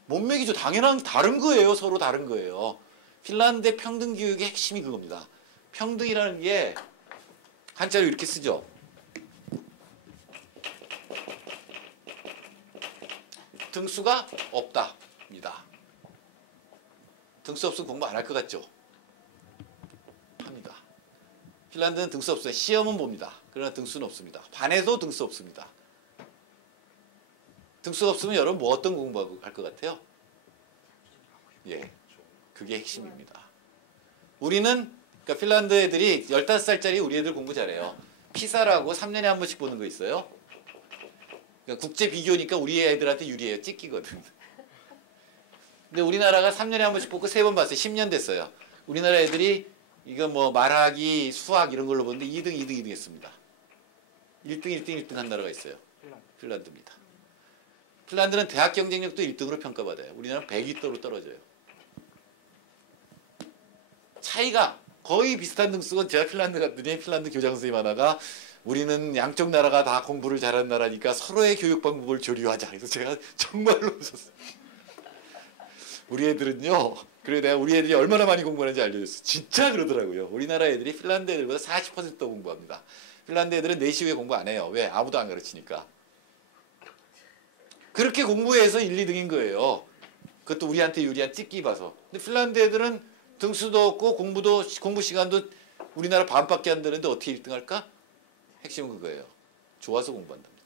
못 매기죠. 당연한 다른 거예요. 서로 다른 거예요. 핀란드의 평등교육의 핵심이 그겁니다. 평등이라는 게 한자로 이렇게 쓰죠. 등수가 없다입니다. 등수 없으면 공부 안 할 것 같죠? 합니다. 핀란드는 등수 없어요. 시험은 봅니다. 그러나 등수는 없습니다. 반에도 등수 없습니다. 등수가 없으면 여러분 뭐 어떤 공부할 것 같아요? 예, 그게 핵심입니다. 우리는 그러니까 핀란드 애들이 15살짜리 우리 애들 공부 잘해요. 피사라고 3년에 한 번씩 보는 거 있어요. 그러니까 국제 비교니까 우리 애들한테 유리해요. 찍기거든. 근데 우리나라가 3년에 한 번씩 보고 3번 봤어요. 10년 됐어요. 우리나라 애들이 이거 뭐 말하기, 수학 이런 걸로 보는데 2등, 2등, 2등 했습니다. 1등, 1등, 1등 한 나라가 있어요. 핀란드입니다. 핀란드는 대학 경쟁력도 1등으로 평가받아요. 우리나라는 100위도로 떨어져요. 차이가 거의 비슷한 등수건 제가 핀란드 갔더니 핀란드 교장 선생님 하나가 우리는 양쪽 나라가 다 공부를 잘하는 나라니까 서로의 교육 방법을 교류하자. 그래서 제가 정말로 웃었어요. 우리 애들은요. 그래 내가 우리 애들이 얼마나 많이 공부하는지 알려줬어. 진짜 그러더라고요. 우리나라 애들이 핀란드 애들보다 40% 더 공부합니다. 핀란드 애들은 4시 후에 공부 안 해요. 왜? 아무도 안 가르치니까. 그렇게 공부해서 1, 2등인 거예요. 그것도 우리한테 유리한 찍기 봐서. 근데 핀란드 애들은 등수도 없고 공부 시간도 우리나라 반밖에 안 되는데 어떻게 1등 할까? 핵심은 그거예요. 좋아서 공부한답니다.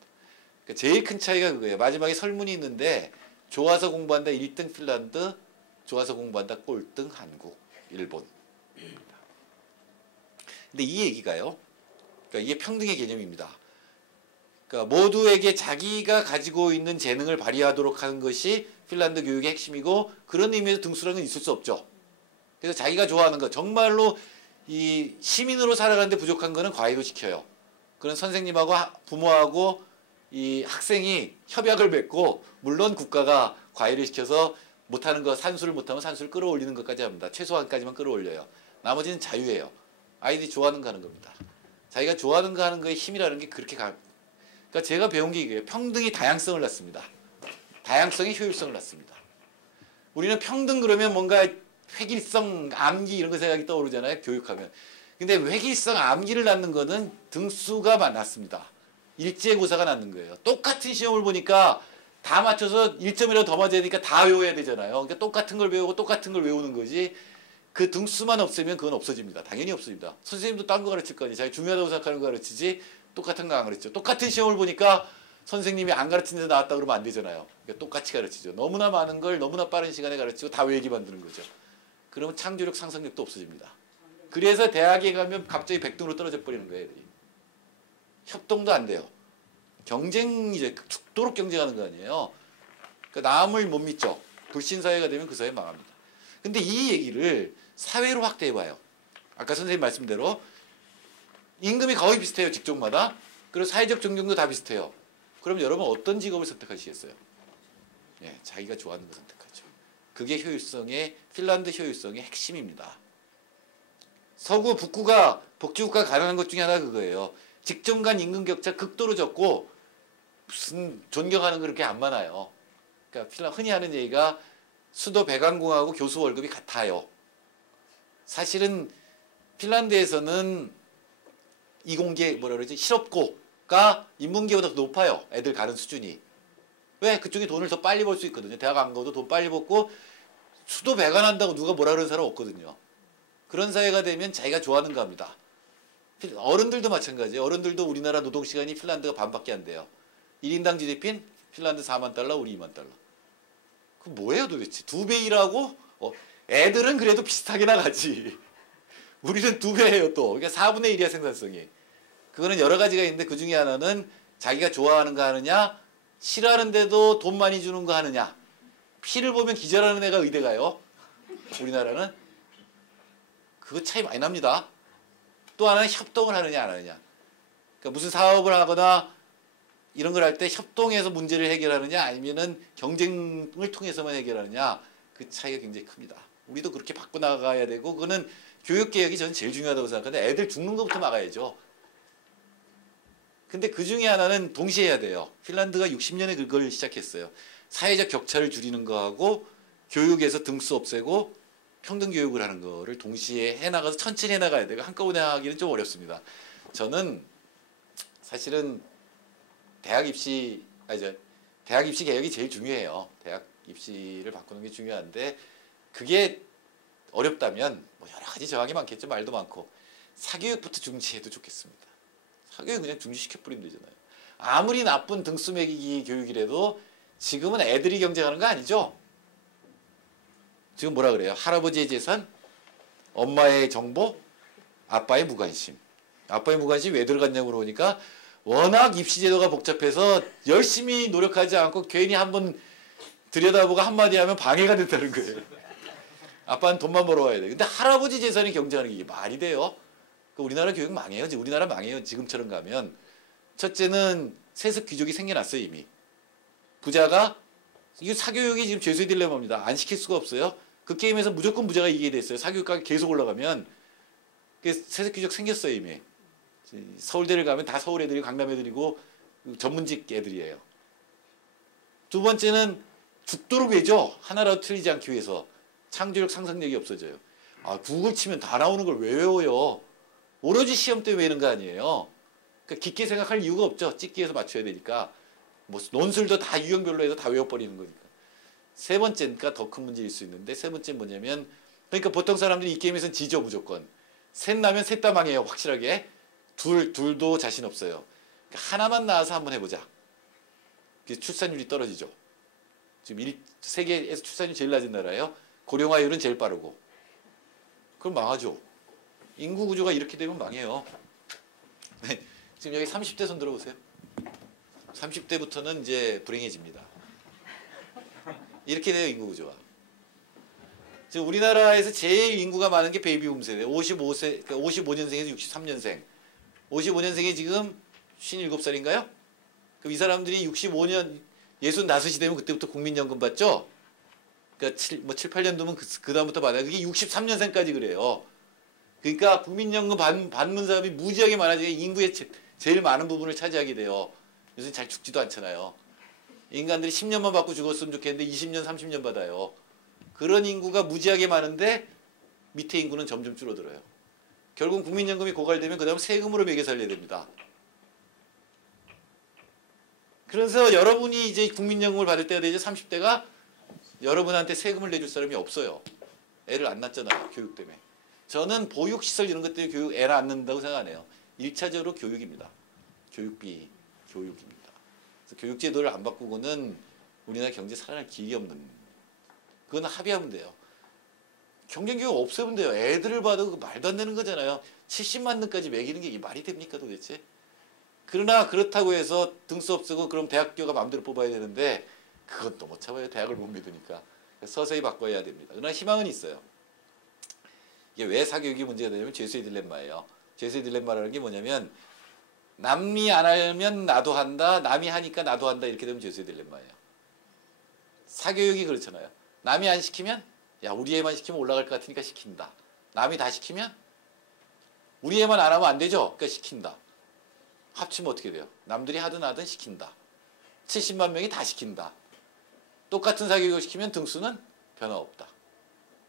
그러니까 제일 큰 차이가 그거예요. 마지막에 설문이 있는데 좋아서 공부한다 1등 핀란드, 좋아서 공부한다 꼴등 한국, 일본. 근데 이 얘기가요. 그러니까 이게 평등의 개념입니다. 그러니까 모두에게 자기가 가지고 있는 재능을 발휘하도록 하는 것이 핀란드 교육의 핵심이고 그런 의미에서 등수라는 건 있을 수 없죠. 그래서 자기가 좋아하는 거 정말로 이 시민으로 살아가는데 부족한 거는 과외로 시켜요. 그런 선생님하고 부모하고 이 학생이 협약을 맺고 물론 국가가 과외를 시켜서 못하는 거 산수를 못하면 산수를 끌어올리는 것까지 합니다. 최소한까지만 끌어올려요. 나머지는 자유예요. 아이들이 좋아하는 거 하는 겁니다. 자기가 좋아하는 거 하는 거의 힘이라는 게 그렇게 그러니까 제가 배운 게 이거예요. 평등이 다양성을 낳습니다. 다양성이 효율성을 낳습니다. 우리는 평등 그러면 뭔가 획일성, 암기 이런 거 생각이 떠오르잖아요. 교육하면. 근데 획일성, 암기를 낳는 거는 등수가 낮습니다. 일제고사가 낳는 거예요. 똑같은 시험을 보니까 다 맞춰서 1점이라도 더 맞아야 되니까 다 외워야 되잖아요. 그러니까 똑같은 걸 배우고 똑같은 걸 외우는 거지. 그 등수만 없으면 그건 없어집니다. 당연히 없어집니다. 선생님도 딴 거 가르칠 거 아니에요. 자기 중요하다고 생각하는 거 가르치지 똑같은 거 안 가르치죠. 똑같은 시험을 보니까 선생님이 안 가르친 데서 나왔다 그러면 안 되잖아요. 그러니까 똑같이 가르치죠. 너무나 많은 걸 너무나 빠른 시간에 가르치고 다 외우게 만드는 거죠. 그러면 창조력, 상상력도 없어집니다. 그래서 대학에 가면 갑자기 100등으로 떨어져 버리는 거예요. 애들이. 협동도 안 돼요. 경쟁이제 죽도록 경쟁하는 거 아니에요. 그러니까 남을 못 믿죠. 불신사회가 되면 그 사회 망합니다. 근데 이 얘기를 사회로 확대해봐요. 아까 선생님 말씀대로 임금이 거의 비슷해요. 직종마다. 그리고 사회적 존경도 다 비슷해요. 그럼 여러분 어떤 직업을 선택하시겠어요? 예, 자기가 좋아하는 거 선택하죠. 그게 효율성의 핀란드 효율성의 핵심입니다. 서구 북구가 복지국가가 가능한 것 중에 하나가 그거예요. 직종 간 임금 격차 극도로 적고 무슨 존경하는 거 그렇게 안 많아요. 그러니까 핀란드 흔히 하는 얘기가 수도 배관공하고 교수 월급이 같아요. 사실은 핀란드에서는 이공계 뭐라 그러지 실업고가 인문계보다 더 높아요. 애들 가는 수준이. 왜? 그쪽이 돈을 더 빨리 벌 수 있거든요. 대학 안 가도 돈 빨리 벌고 수도 배관한다고 누가 뭐라 그러는 사람 없거든요. 그런 사회가 되면 자기가 좋아하는 거 합니다. 어른들도 마찬가지예요. 어른들도 우리나라 노동시간이 핀란드가 반밖에 안 돼요. 1인당 GDP는 핀란드 4만 달러, 우리 2만 달러. 그 뭐예요 도대체? 2배 일하고 애들은 그래도 비슷하게 나가지. 우리는 2배예요 또. 그러니까 4분의 1이야 생산성이. 그거는 여러 가지가 있는데 그 중에 하나는 자기가 좋아하는 거 하느냐, 싫어하는데도 돈 많이 주는 거 하느냐. 피를 보면 기절하는 애가 의대 가요. 우리나라는. 그거 차이 많이 납니다. 또 하나는 협동을 하느냐 안 하느냐. 그러니까 무슨 사업을 하거나 이런 걸 할 때 협동해서 문제를 해결하느냐 아니면은 경쟁을 통해서만 해결하느냐 그 차이가 굉장히 큽니다. 우리도 그렇게 바꿔나가야 되고 그거는 교육개혁이 저는 제일 중요하다고 생각하는데 애들 죽는 것부터 막아야죠. 근데 그 중에 하나는 동시에 해야 돼요. 핀란드가 60년에 그걸 시작했어요. 사회적 격차를 줄이는 거하고 교육에서 등수 없애고 평등 교육을 하는 거를 동시에 해나가서 천천히 해나가야 돼요. 한꺼번에 하기는 좀 어렵습니다. 저는 사실은 대학 입시 개혁이 제일 중요해요. 대학 입시를 바꾸는 게 중요한데 그게 어렵다면 뭐 여러 가지 저항이 많겠죠. 말도 많고 사교육부터 중지해도 좋겠습니다. 사교육 그냥 중지시켜 뿌리면 되잖아요. 아무리 나쁜 등수 매기기 교육이라도 지금은 애들이 경쟁하는 거 아니죠? 지금 뭐라 그래요? 할아버지의 재산, 엄마의 정보, 아빠의 무관심. 아빠의 무관심이 왜 들어갔냐고 그러니까 워낙 입시제도가 복잡해서 열심히 노력하지 않고 괜히 한번 들여다보고 한마디 하면 방해가 된다는 거예요. 아빠는 돈만 벌어와야 돼. 근데 할아버지 재산이 경쟁하는 게 이게 말이 돼요? 우리나라 교육 망해요. 우리나라 망해요. 지금처럼 가면. 첫째는 세습 귀족이 생겨났어요. 이미. 부자가 이게 사교육이 지금 죄수의 딜레마입니다. 안 시킬 수가 없어요. 그 게임에서 무조건 부자가 이기게 됐어요. 사교육가가 계속 올라가면 세습 귀족 생겼어요. 이미. 서울대를 가면 다 서울 애들이 강남 애들이고 전문직 애들이에요. 두 번째는 죽도록 외죠. 하나라도 틀리지 않기 위해서. 창조력 상상력이 없어져요. 아, 구글 치면 다 나오는 걸 왜 외워요? 오로지 시험 때 외우는 거 아니에요. 그러니까 깊게 생각할 이유가 없죠. 찍기에서 맞춰야 되니까. 뭐 논술도 다 유형별로 해서 다 외워버리는 거니까. 세 번째가 더 큰 문제일 수 있는데 세 번째는 뭐냐면 그러니까 보통 사람들이 이 게임에서는 지죠 무조건. 셋 나면 셋 다 망해요. 확실하게. 둘도 자신 없어요. 그러니까 하나만 나와서 한번 해보자. 출산율이 떨어지죠. 지금 세계에서 출산율이 제일 낮은 나라예요. 고령화율은 제일 빠르고. 그럼 망하죠. 인구 구조가 이렇게 되면 망해요. 지금 여기 30대 손 들어보세요. 30대부터는 이제 불행해집니다. 이렇게 돼요, 인구 구조가. 지금 우리나라에서 제일 인구가 많은 게 베이비붐 세대. 55년생에서 63년생. 55년생이 지금 57살인가요? 그럼 이 사람들이 65년, 65이 되면 그때부터 국민연금 받죠? 그러니까 7, 8년도면 그 다음부터 받아요. 그게 63년생까지 그래요. 그러니까 국민연금 받는 사람이 무지하게 많아지니까 인구의 제일 많은 부분을 차지하게 돼요. 요새 잘 죽지도 않잖아요. 인간들이 10년만 받고 죽었으면 좋겠는데 20년, 30년 받아요. 그런 인구가 무지하게 많은데 밑에 인구는 점점 줄어들어요. 결국 국민연금이 고갈되면 그 다음 세금으로 매겨 살려야 됩니다. 그래서 여러분이 이제 국민연금을 받을 때가 되죠. 30대가 여러분한테 세금을 내줄 사람이 없어요. 애를 안 낳잖아요. 교육 때문에. 저는 보육시설 이런 것 때문에 애를 안 낳는다고 생각 안 해요. 1차적으로 교육입니다. 교육비, 교육입니다. 그래서 교육제도를 안 바꾸고는 우리나라 경제 살아날 길이 없는. 그건 합의하면 돼요. 경쟁교육 없애면 돼요. 애들을 봐도 말도 안 되는 거잖아요. 70만 등까지 매기는 게 말이 됩니까 도대체? 그러나 그렇다고 해서 등수 없애고 그럼 대학교가 마음대로 뽑아야 되는데 그건 또 못 참아요. 대학을 못 믿으니까. 서서히 바꿔야 됩니다. 그러나 희망은 있어요. 이게 왜 사교육이 문제가 되냐면 죄수의 딜레마예요. 죄수의 딜레마라는 게 뭐냐면 남이 안 하면 나도 한다. 남이 하니까 나도 한다. 이렇게 되면 죄수의 딜레마예요. 사교육이 그렇잖아요. 남이 안 시키면 야 우리 애만 시키면 올라갈 것 같으니까 시킨다. 남이 다 시키면 우리 애만 안 하면 안 되죠. 그러니까 시킨다. 합치면 어떻게 돼요? 남들이 하든 안 하든 시킨다. 70만 명이 다 시킨다. 똑같은 사교육을 시키면 등수는 변화 없다.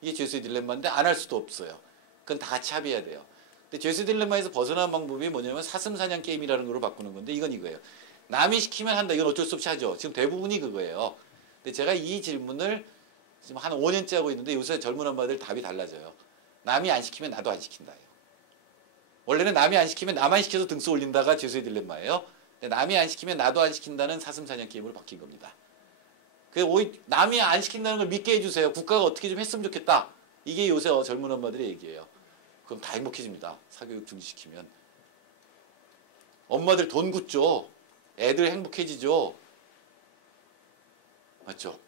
이게 죄수의 딜레마인데 안 할 수도 없어요. 그건 다 같이 합의해야 돼요. 근데 죄수의 딜레마에서 벗어나는 방법이 뭐냐면 사슴사냥 게임이라는 거로 바꾸는 건데 이건 이거예요. 남이 시키면 한다. 이건 어쩔 수 없이 하죠. 지금 대부분이 그거예요. 근데 제가 이 질문을 지금 한 5년째 하고 있는데 요새 젊은 엄마들 답이 달라져요. 남이 안 시키면 나도 안 시킨다예요. 원래는 남이 안 시키면 나만 시켜서 등수 올린다가 죄수의 딜레마예요. 근데 남이 안 시키면 나도 안 시킨다는 사슴사냥 게임으로 바뀐 겁니다. 남이 안 시킨다는 걸 믿게 해주세요. 국가가 어떻게 좀 했으면 좋겠다. 이게 요새 젊은 엄마들의 얘기예요. 그럼 다 행복해집니다. 사교육 중지시키면. 엄마들 돈 굳죠. 애들 행복해지죠. 맞죠?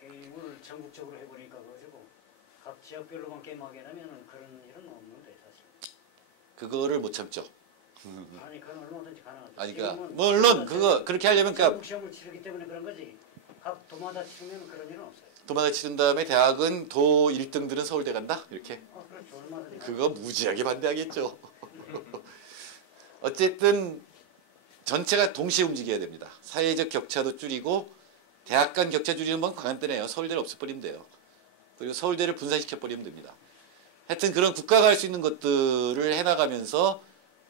게임을 전국적으로 해보니까 그거고 각 지역별로만 게임하게 하면 그런 일은 없는데 사실. 그거를 못 참죠. 아니 그건 얼마든지 가능하죠. 아니 그러니까 물론 그거 그렇게 하려면 그러니까 시험을 치르기 때문에 그런 거지. 각 도마다 치르면 그런 일은 없어요. 도마다 치른 다음에 대학은 도 1등들은 서울대 간다 이렇게. 그렇죠. 얼마든지. 그거 무지하게 반대하겠죠. 어쨌든 전체가 동시에 움직여야 됩니다. 사회적 격차도 줄이고 대학 간 격차 줄이는 건 간단해요. 서울대를 없애버리면 돼요. 그리고 서울대를 분산시켜버리면 됩니다. 하여튼 그런 국가가 할 수 있는 것들을 해나가면서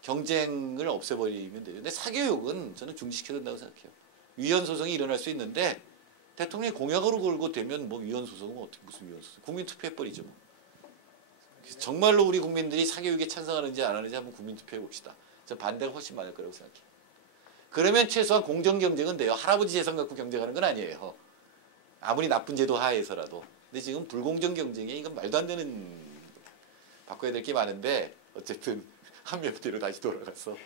경쟁을 없애버리면 돼요. 근데 사교육은 저는 중지시켜야 된다고 생각해요. 위헌 소송이 일어날 수 있는데 대통령이 공약으로 걸고 되면 뭐 위헌 소송은 어떻게 무슨 위헌 소송? 국민 투표해버리죠 뭐. 그래서 정말로 우리 국민들이 사교육에 찬성하는지 안 하는지 한번 국민 투표해 봅시다. 저 반대가 훨씬 많을 거라고 생각해요. 그러면 최소한 공정 경쟁은 돼요. 할아버지 재산 갖고 경쟁하는 건 아니에요. 아무리 나쁜 제도 하에서라도. 근데 지금 불공정 경쟁에 이건 말도 안 되는 바꿔야 될 게 많은데 어쨌든 한미FTA로 다시 돌아가서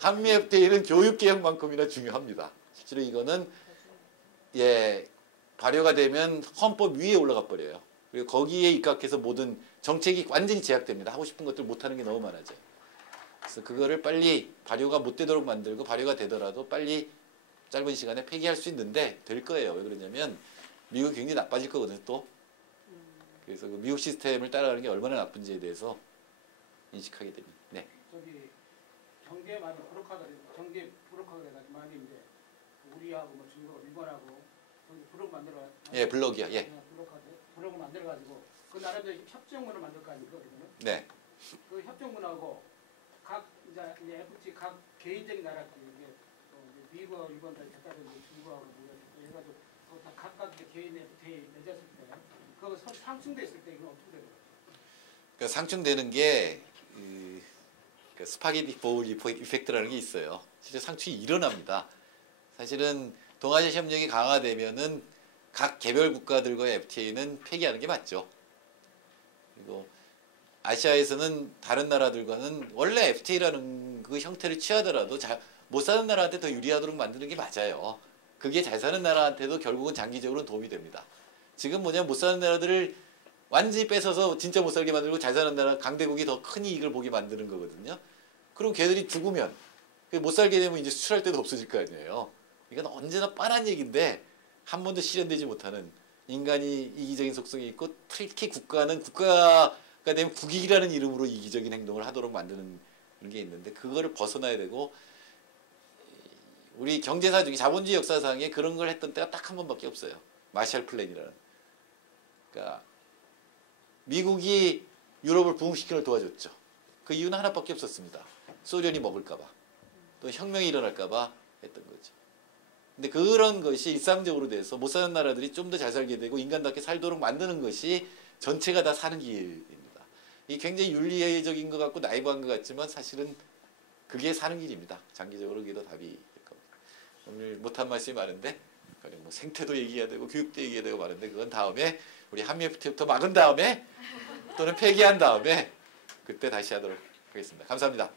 한미FTA는 교육개혁만큼이나 중요합니다. 실제로 이거는 발효가 되면 헌법 위에 올라가 버려요. 그리고 거기에 입각해서 모든 정책이 완전히 제약됩니다. 하고 싶은 것들 못하는 게 너무 많아져요. 그래서 그거를 빨리 발효가 못 되도록 만들고 발효가 되더라도 빨리 짧은 시간에 폐기할 수 있는데 될 거예요. 왜 그러냐면 미국 굉장히 나빠질 거거든요. 또. 그래서 그 미국 시스템을 따라가는 게 얼마나 나쁜지에 대해서 인식하게 됩니다. 네. 저기 경계 많이 부족하다 해가지고 많이 이제 우리하고 뭐 중국, 일본하고 블록 만들어. 예, 블록이야. 예. 블록을 만들어가지고 그 나라들 협정문을 만들 거 아닙니까? 네. 그 협정문하고 각 이제 FTA 각 개인적인 나라들 이게 미국, 일본 다 중국하고 해가지고 다 각각 개인의 FTA 맺었을 때 그거 상충됐을 때 이건 어떻게 되는 거예요? 그러니까 상충되는 게 그 스파게티 보울 이펙트라는 게 있어요. 실제 상충이 일어납니다. 사실은 동아시아 협력이 강화되면은 각 개별 국가들과의 FTA는 폐기하는 게 맞죠. 그리고 아시아에서는 다른 나라들과는 원래 FTA라는 그 형태를 취하더라도 못 사는 나라한테 더 유리하도록 만드는 게 맞아요. 그게 잘 사는 나라한테도 결국은 장기적으로 도움이 됩니다. 지금 뭐냐면 못 사는 나라들을 완전히 뺏어서 진짜 못 살게 만들고 잘 사는 나라 강대국이 더 큰 이익을 보게 만드는 거거든요. 그럼 걔들이 죽으면 못 살게 되면 이제 수출할 데도 없어질 거 아니에요. 이건 언제나 뻔한 얘기인데 한 번도 실현되지 못하는 인간이 이기적인 속성이 있고 특히 국가는 국가가 되면 국익이라는 이름으로 이기적인 행동을 하도록 만드는 게 있는데 그거를 벗어나야 되고 우리 경제사 중에 자본주의 역사상에 그런 걸 했던 때가 딱 한 번밖에 없어요. 마샬 플랜이라는. 그러니까 미국이 유럽을 부흥시키는 걸 도와줬죠. 그 이유는 하나밖에 없었습니다. 소련이 먹을까봐. 또 혁명이 일어날까봐 했던 거죠. 근데 그런 것이 일상적으로 돼서 못 사는 나라들이 좀 더 잘 살게 되고 인간답게 살도록 만드는 것이 전체가 다 사는 길입니다. 이게 굉장히 윤리적인 것 같고 나이브한 것 같지만 사실은 그게 사는 길입니다. 장기적으로 그게 더 답이 될 겁니다. 오늘 못한 말씀이 많은데 뭐 생태도 얘기해야 되고 교육도 얘기해야 되고 많은데 그건 다음에 우리 한미FTA부터 막은 다음에 또는 폐기한 다음에 그때 다시 하도록 하겠습니다. 감사합니다.